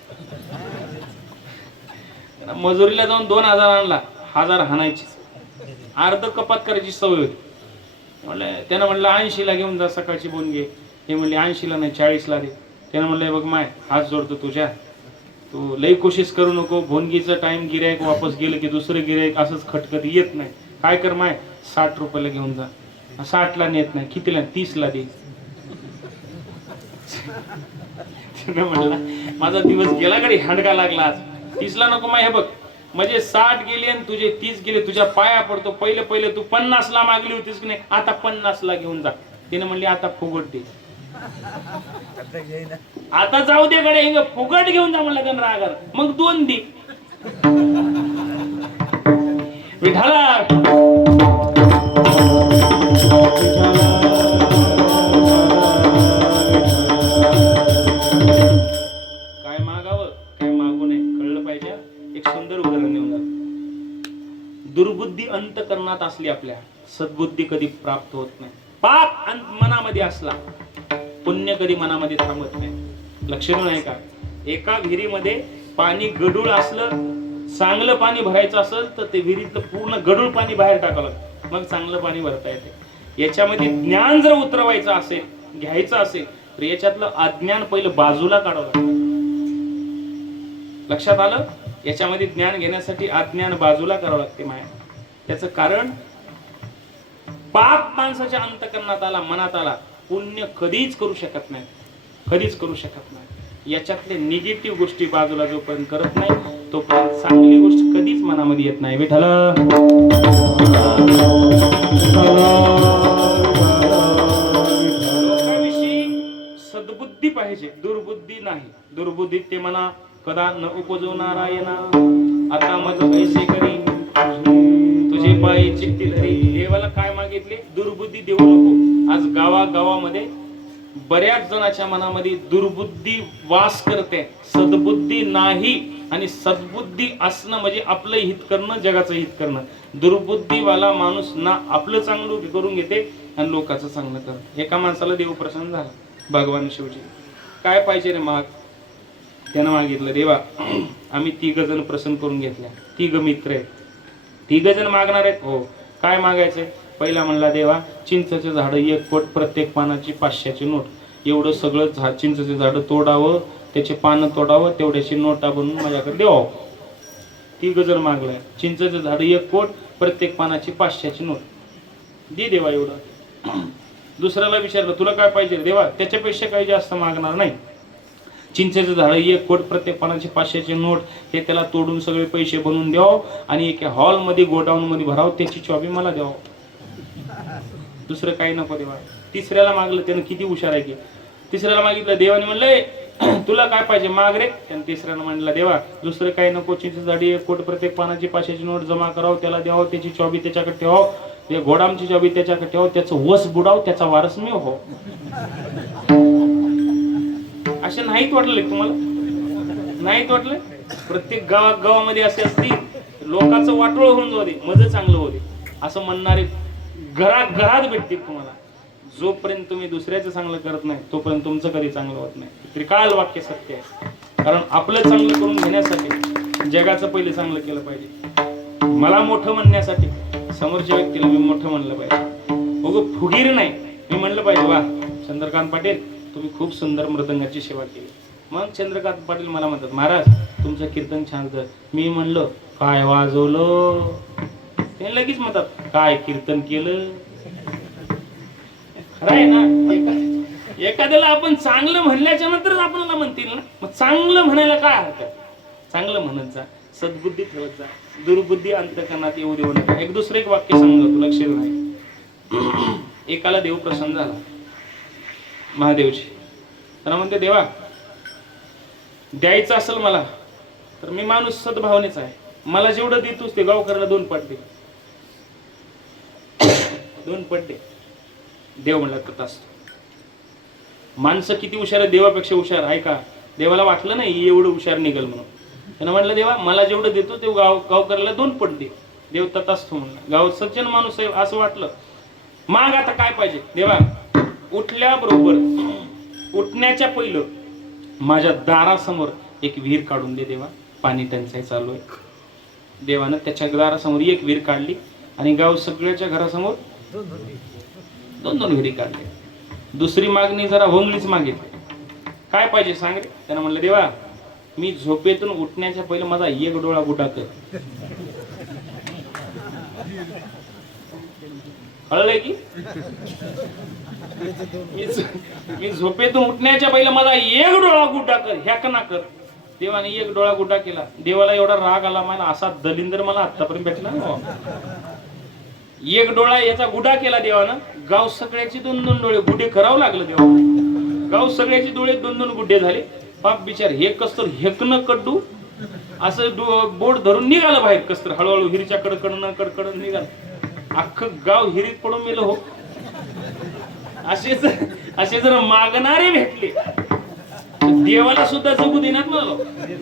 मजुरीला जाऊन 2000 आणला, 1000 हाणायची. अर्ध कपात करायची सवय होती. त्यानं म्हणलं 80ला घेऊन जा सकाळची बोनगी. हे म्हणले 80ला नाही 40ला दे. त्यानं म्हणलं बघ माय हात जोडतो तुझ्या, तू लई कोशिश करू नको. भोनगीचं टाइम गिरायक वापस गेलं की दुसरं गिरायक असंच खटखट येत नाही. काय कर माय 60 रुपयाला घेऊन जा. 60ला नेत नाही. कितीला? 30ला दे. म्हणला माझा दिवस गेला कडे हांडका लागला आज. 30ला नको माय. हे बघ म्हणजे 60 गेले आणि तुझे 30 गेले. तुझ्या पाया पडतो. पहिले तू 50ला मागली होतीस की नाही, आता 50ला घेऊन जा. तिने म्हणली आता फुगट दे. आता जाऊ दे कडे फुगट घेऊन जा म्हणलं त्यांना रागार. मग 2 दे. विठाला काय मागावं काय मागू नये कळलं पाहिजे. एक सुंदर उदाहरण देऊन जातो. दुर्बुद्धी अंतकरणात असली आपल्या, सद्बुद्धी कधी प्राप्त होत नाही. पाप मनामध्ये असला, पुण्य कधी मनामध्ये थांबत नाही. लक्षण नाही का? एका विहिरीमध्ये पाणी गडूळ असलं, चांगलं पाणी भरायचं असेल तर ते विहिरीतलं पूर्ण गडूळ पाणी बाहेर टाकावं लागतं, मग चांगलं पाणी भरता येते. याच्यामध्ये ज्ञान जर उतरवायचं असेल, घ्यायचं असेल तर याच्यातलं अज्ञान पहिलं बाजूला काढावं लागतं. लक्षात आलं? याच्यामध्ये ज्ञान घेण्यासाठी अज्ञान बाजूला करावं लागते माया. त्याचं कारण पाप माणसाच्या अंतकरणात आला, मनात आला, पुण्य कधीच करू शकत नाही, कधीच करू शकत नाही. याच्यातले निगेटिव्ह गोष्टी बाजूला जोपर्यंत करत नाही तोपर्यंत चांगली गोष्ट कधीच मनामध्ये येत नाही. विठ्ठल लोकांविषयी सद्बुद्धी पाहिजे, दुर्बुद्धी नाही. दुर्बुद्धी ते म्हणा कदा न उपजो नारायणा. आता माझं पैसे करी तुझे पाय चित्ती धरी. देवाला काय मागितले? दुर्बुद्धी देऊ नको. आज गावागावामध्ये बऱ्याच जणांच्या मनामध्ये दुर्बुद्धी वास करते, सद्बुद्धी नाही. आणि सद्बुद्धी असणं म्हणजे आपलं हित करणं, जगाचं हित करणं. दुर्बुद्धीवाला माणूस ना आपलं चांगलं करून घेते आणि लोकांचं चांगलं करत. एका माणसाला देव प्रसन्न झाला, भगवान शिवजी. काय पाहिजे रे माग? त्यानं मागितलं देवा आम्ही 3 जण प्रसन्न करून घेतल्या, 3 मित्र आहेत, 3 जण मागणार आहेत. हो काय मागायचंय? पहिला म्हणला देवा चिंचेचे झाड 1 कोट, प्रत्येक पानाची 500ची नोट. एवढं सगळं चिंचेचे झाड तोडावं, त्याचे पानं तोडावं, तेवढ्याची नोटा बनवून माझ्याकडे द्यावं. ती गजर मागलाय. चिंचेचं झाड 1 कोट, प्रत्येक पानाची 500ची नोट. दे देवा एवढं. दुसऱ्याला विचारलं तुला काय पाहिजे देवा, त्याच्यापेक्षा काही जास्त मागणार नाही. चिंचेचं झाड 1 कोट, प्रत्येक पानाची 500ची नोट. हे त्याला तोडून सगळे पैसे बनवून द्यावं आणि एका हॉलमध्ये गोडाऊन मध्ये भरावं, त्याची चावी मला द्यावं. दुसरं काही नको देवा. तिसऱ्याला मागलं, त्यानं किती हुशार आहे की. तिसऱ्याला मागितलं, देवाने म्हणलंय तुला काय पाहिजे माग रे. त्यानं तिसऱ्याला म्हणलं देवा दुसरं काही नको, चिंचेचं झाड 1 कोट, प्रत्येक पानाची 500ची नोट जमा करावं, त्याला द्यावं, त्याची चावी त्याच्याकडे ठेवावं, ते गोडामची चावी त्याच्याकडे ठेवावं, त्याचं वस बुडाव, त्याचा वारस मी हो. असे नाहीत वाटले तुम्हाला? नाहीत वाटले? प्रत्येक गावामध्ये असे असतील, लोकांचं वाटोळ होऊन जाऊ दे, मज चांगलं होते असं म्हणणारे घरात भेटतील तुम्हाला. जोपर्यंत तुम्ही दुसऱ्याचं चांगलं करत नाही तोपर्यंत तुमचं कधी चांगलं होत नाही. त्रिकाल वाक्य सत्य आहे. कारण आपलं चांगलं करून घेण्यासाठी जगाचं पहिले चांगलं केलं पाहिजे. मला मोठं म्हणण्यासाठी समोरच्या व्यक्तीला मी मोठं म्हणलं पाहिजे. हो फुगीर नाही, मी म्हणलं पाहिजे वा चंद्रकांत पाटील तुम्ही खूप सुंदर मृदंगाची सेवा केली. मग चंद्रकांत पाटील मला म्हणतात महाराज तुमचं कीर्तन छान होतं. मी म्हणलं काय वाजवलं, ते लगेच म्हणतात काय कीर्तन केलं. खरं आहे ना, एखाद्याला आपण चांगलं म्हणल्याच्या नंतरच आपल्याला म्हणतील ना, मग चांगलं म्हणायला काय हरकत. चांगलं म्हणत जा, सद्बुद्धी ठेवत जा, दुर्बुद्धी अंतकरणात येऊ देऊ नका. एक दुसरं एक वाक्य सांगतो तुला लक्षात नाही. एकाला देव प्रसन्न झाला महादेवची, त्यांना म्हणते देवा द्यायचं असेल मला तर मी माणूस सद्भावनेचा आहे, मला जेवढं देतोस ते गावकऱ्याला 2 पट दे. 2 पट दे. देव म्हणला तथास्तु. माणसं किती हुशार आहे, देवापेक्षा हुशार आहे का. देवाला वाटलं नाही एवढं हुशार निघल म्हणून. त्यानं म्हटलं देवा मला जेवढं देतो ते गावकऱ्याला 2 पट दे. देव तथास्तु म्हणला. गाव सज्जन माणूस आहे असं वाटलं. माग आता काय पाहिजे देवा. उठल्याबरोबर उठण्याच्या पहिलं माझ्या दारासमोर एक विहीर काढून दे देवा, पाणी टंचाई चालू आहे. देवानं त्याच्या दारासमोर एक विहीर काढली आणि गाव सगळ्याच्या घरासमोर 2-2 विहिरी काढल्या. दुसरी मागणी जरा होंगलीच मागितली. काय पाहिजे सांग रे. त्यानं म्हणलं देवा मी झोपेतून उठण्याच्या पहिलं माझा 1 डोळा गुटा कर. कळलंय की मी झोपेतून उठण्याच्या पहिलं माझा 1 डोळा गुटा कर, ह्याकना कर. देवाने 1 डोळा गुटा केला. देवाला एवढा राग आला मला, असा दलिंदर मला आतापर्यंत भेटला ना. 1 डोळा याचा गुडा केला देवानं. गाव सगळ्याचे 2-2 डोळे गुड्डे करावं लागलं देवा. गाव सगळ्याचे डोळे 2-2 गुड्डे झाले. बाप बिचार हे कसतर हेकन कडू असं बोट धरून निघालं बाहेर. कसतर हळूहळू हिरीच्या कडकडन निघालं. अख्खं गाव हिरीत पडून मेलं हो. असे जर मागणारे भेटले देवाला सुद्धा जगू देण्यात मला.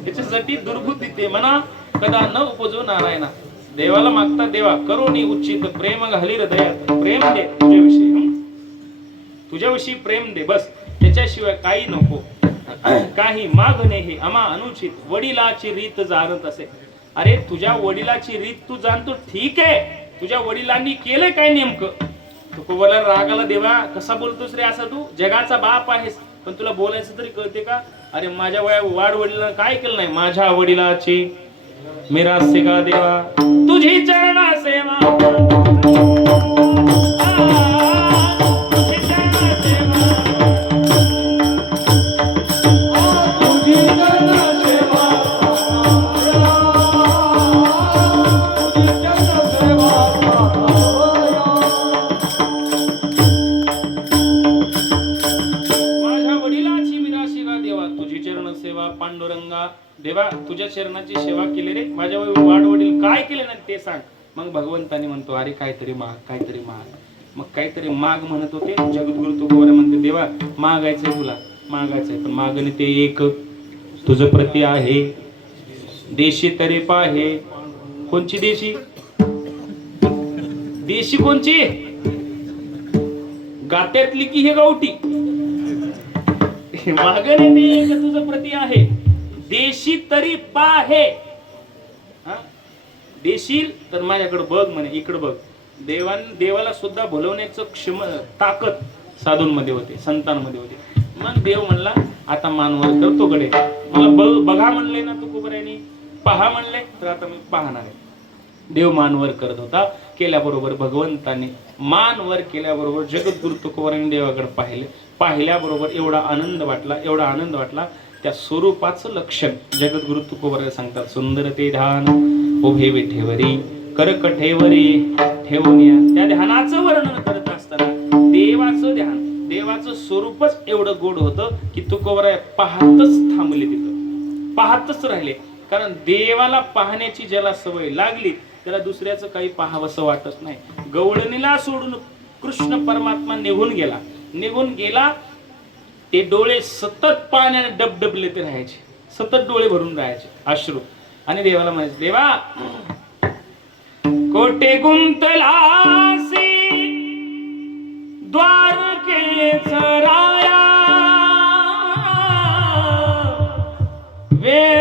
त्याच्यासाठी दुर्बुद्धी ते म्हणा कदा न उपजो नारायणा. देवाला मागता देवा करोनी उच्चित प्रेम घाली हृदयात. प्रेम दे तुझ्याविषयी प्रेम दे बस, त्याच्याशिवाय काही नको. काही मागणे हे आम्हा अनुचित. वडिलाची रीत जाणत असे. अरे तुझ्या वडिलाची रीत तू जाणतो ठीक आहे, तुझ्या वडिलांनी केलं काय नेमकं. तू बोला रागाला देवा कसा बोलतोस रे असं. तू जगाचा बाप आहेस पण तुला बोलायचं तरी कळते का. अरे माझ्या वाढ वडिलांना काय केलं नाही. माझ्या वडिलाची मेरा सिगा देवा तुझी चरणा सेवा. पांडुरंगा देवा तुझ्या चरणाची सेवा केली रे. माझ्या वाढ वडील काय केले ना ते सांग. मग भगवंतानी म्हणतो अरे काहीतरी माग, काहीतरी माग. मग काहीतरी माग म्हणत होते. जगद्गुरु तुकोबारा म्हणते देवा मागायचंय तुला, मागायचंय पण मागणे ते एक तुझं प्रती आहे. देशी तरी पाहे. कोणची देशी. देशी कोणची. गात्यातली की हे गावठी. मागणे ते एक तुझं प्रती आहे. देशी तरी पाहे. देशील तर माझ्याकडे बघ म्हणे, इकडे बघ. देवाला सुद्धा भुलवण्याचं ताकद साधूंमध्ये होते, संतांमध्ये होते. मग देव म्हणला आता मानवर करतो कडे मला बघा म्हणले ना तुकोबारायांनी. पहा म्हणले तर आता मी पाहणार आहे. देव मानवर करत होता. केल्याबरोबर भगवंताने मानवर केल्याबरोबर जगद्गुरु तुकोबारायांनी देवाकडे पाहिले. पाहिल्याबरोबर एवढा आनंद वाटला. त्या स्वरूपाचं लक्षण जगद्गुरु तुकोबाराय सांगतात. सुंदर ते ध्यान उभे विठेवरी करकठेवरी ठेवून त्या ध्यानाचं वर्णन करत असताना देवाचं ध्यान, देवाचं स्वरूपच एवढं गोड होतं की तुकोबाराय पाहतच थांबले, तिथं पाहतच राहिले. कारण देवाला पाहण्याची ज्याला सवय लागली त्याला दुसऱ्याचं काही पाहावंसं वाटत नाही. गवळणीला सोडून कृष्ण परमात्मा निघून गेला. ते डोळे सतत पाण्याने डबडबले ते राहायचे, सतत डोळे भरून राहायचे अश्रू. आणि देवाला म्हणायचे, देवा कोटे गुंतलासी द्वारकेच राया वे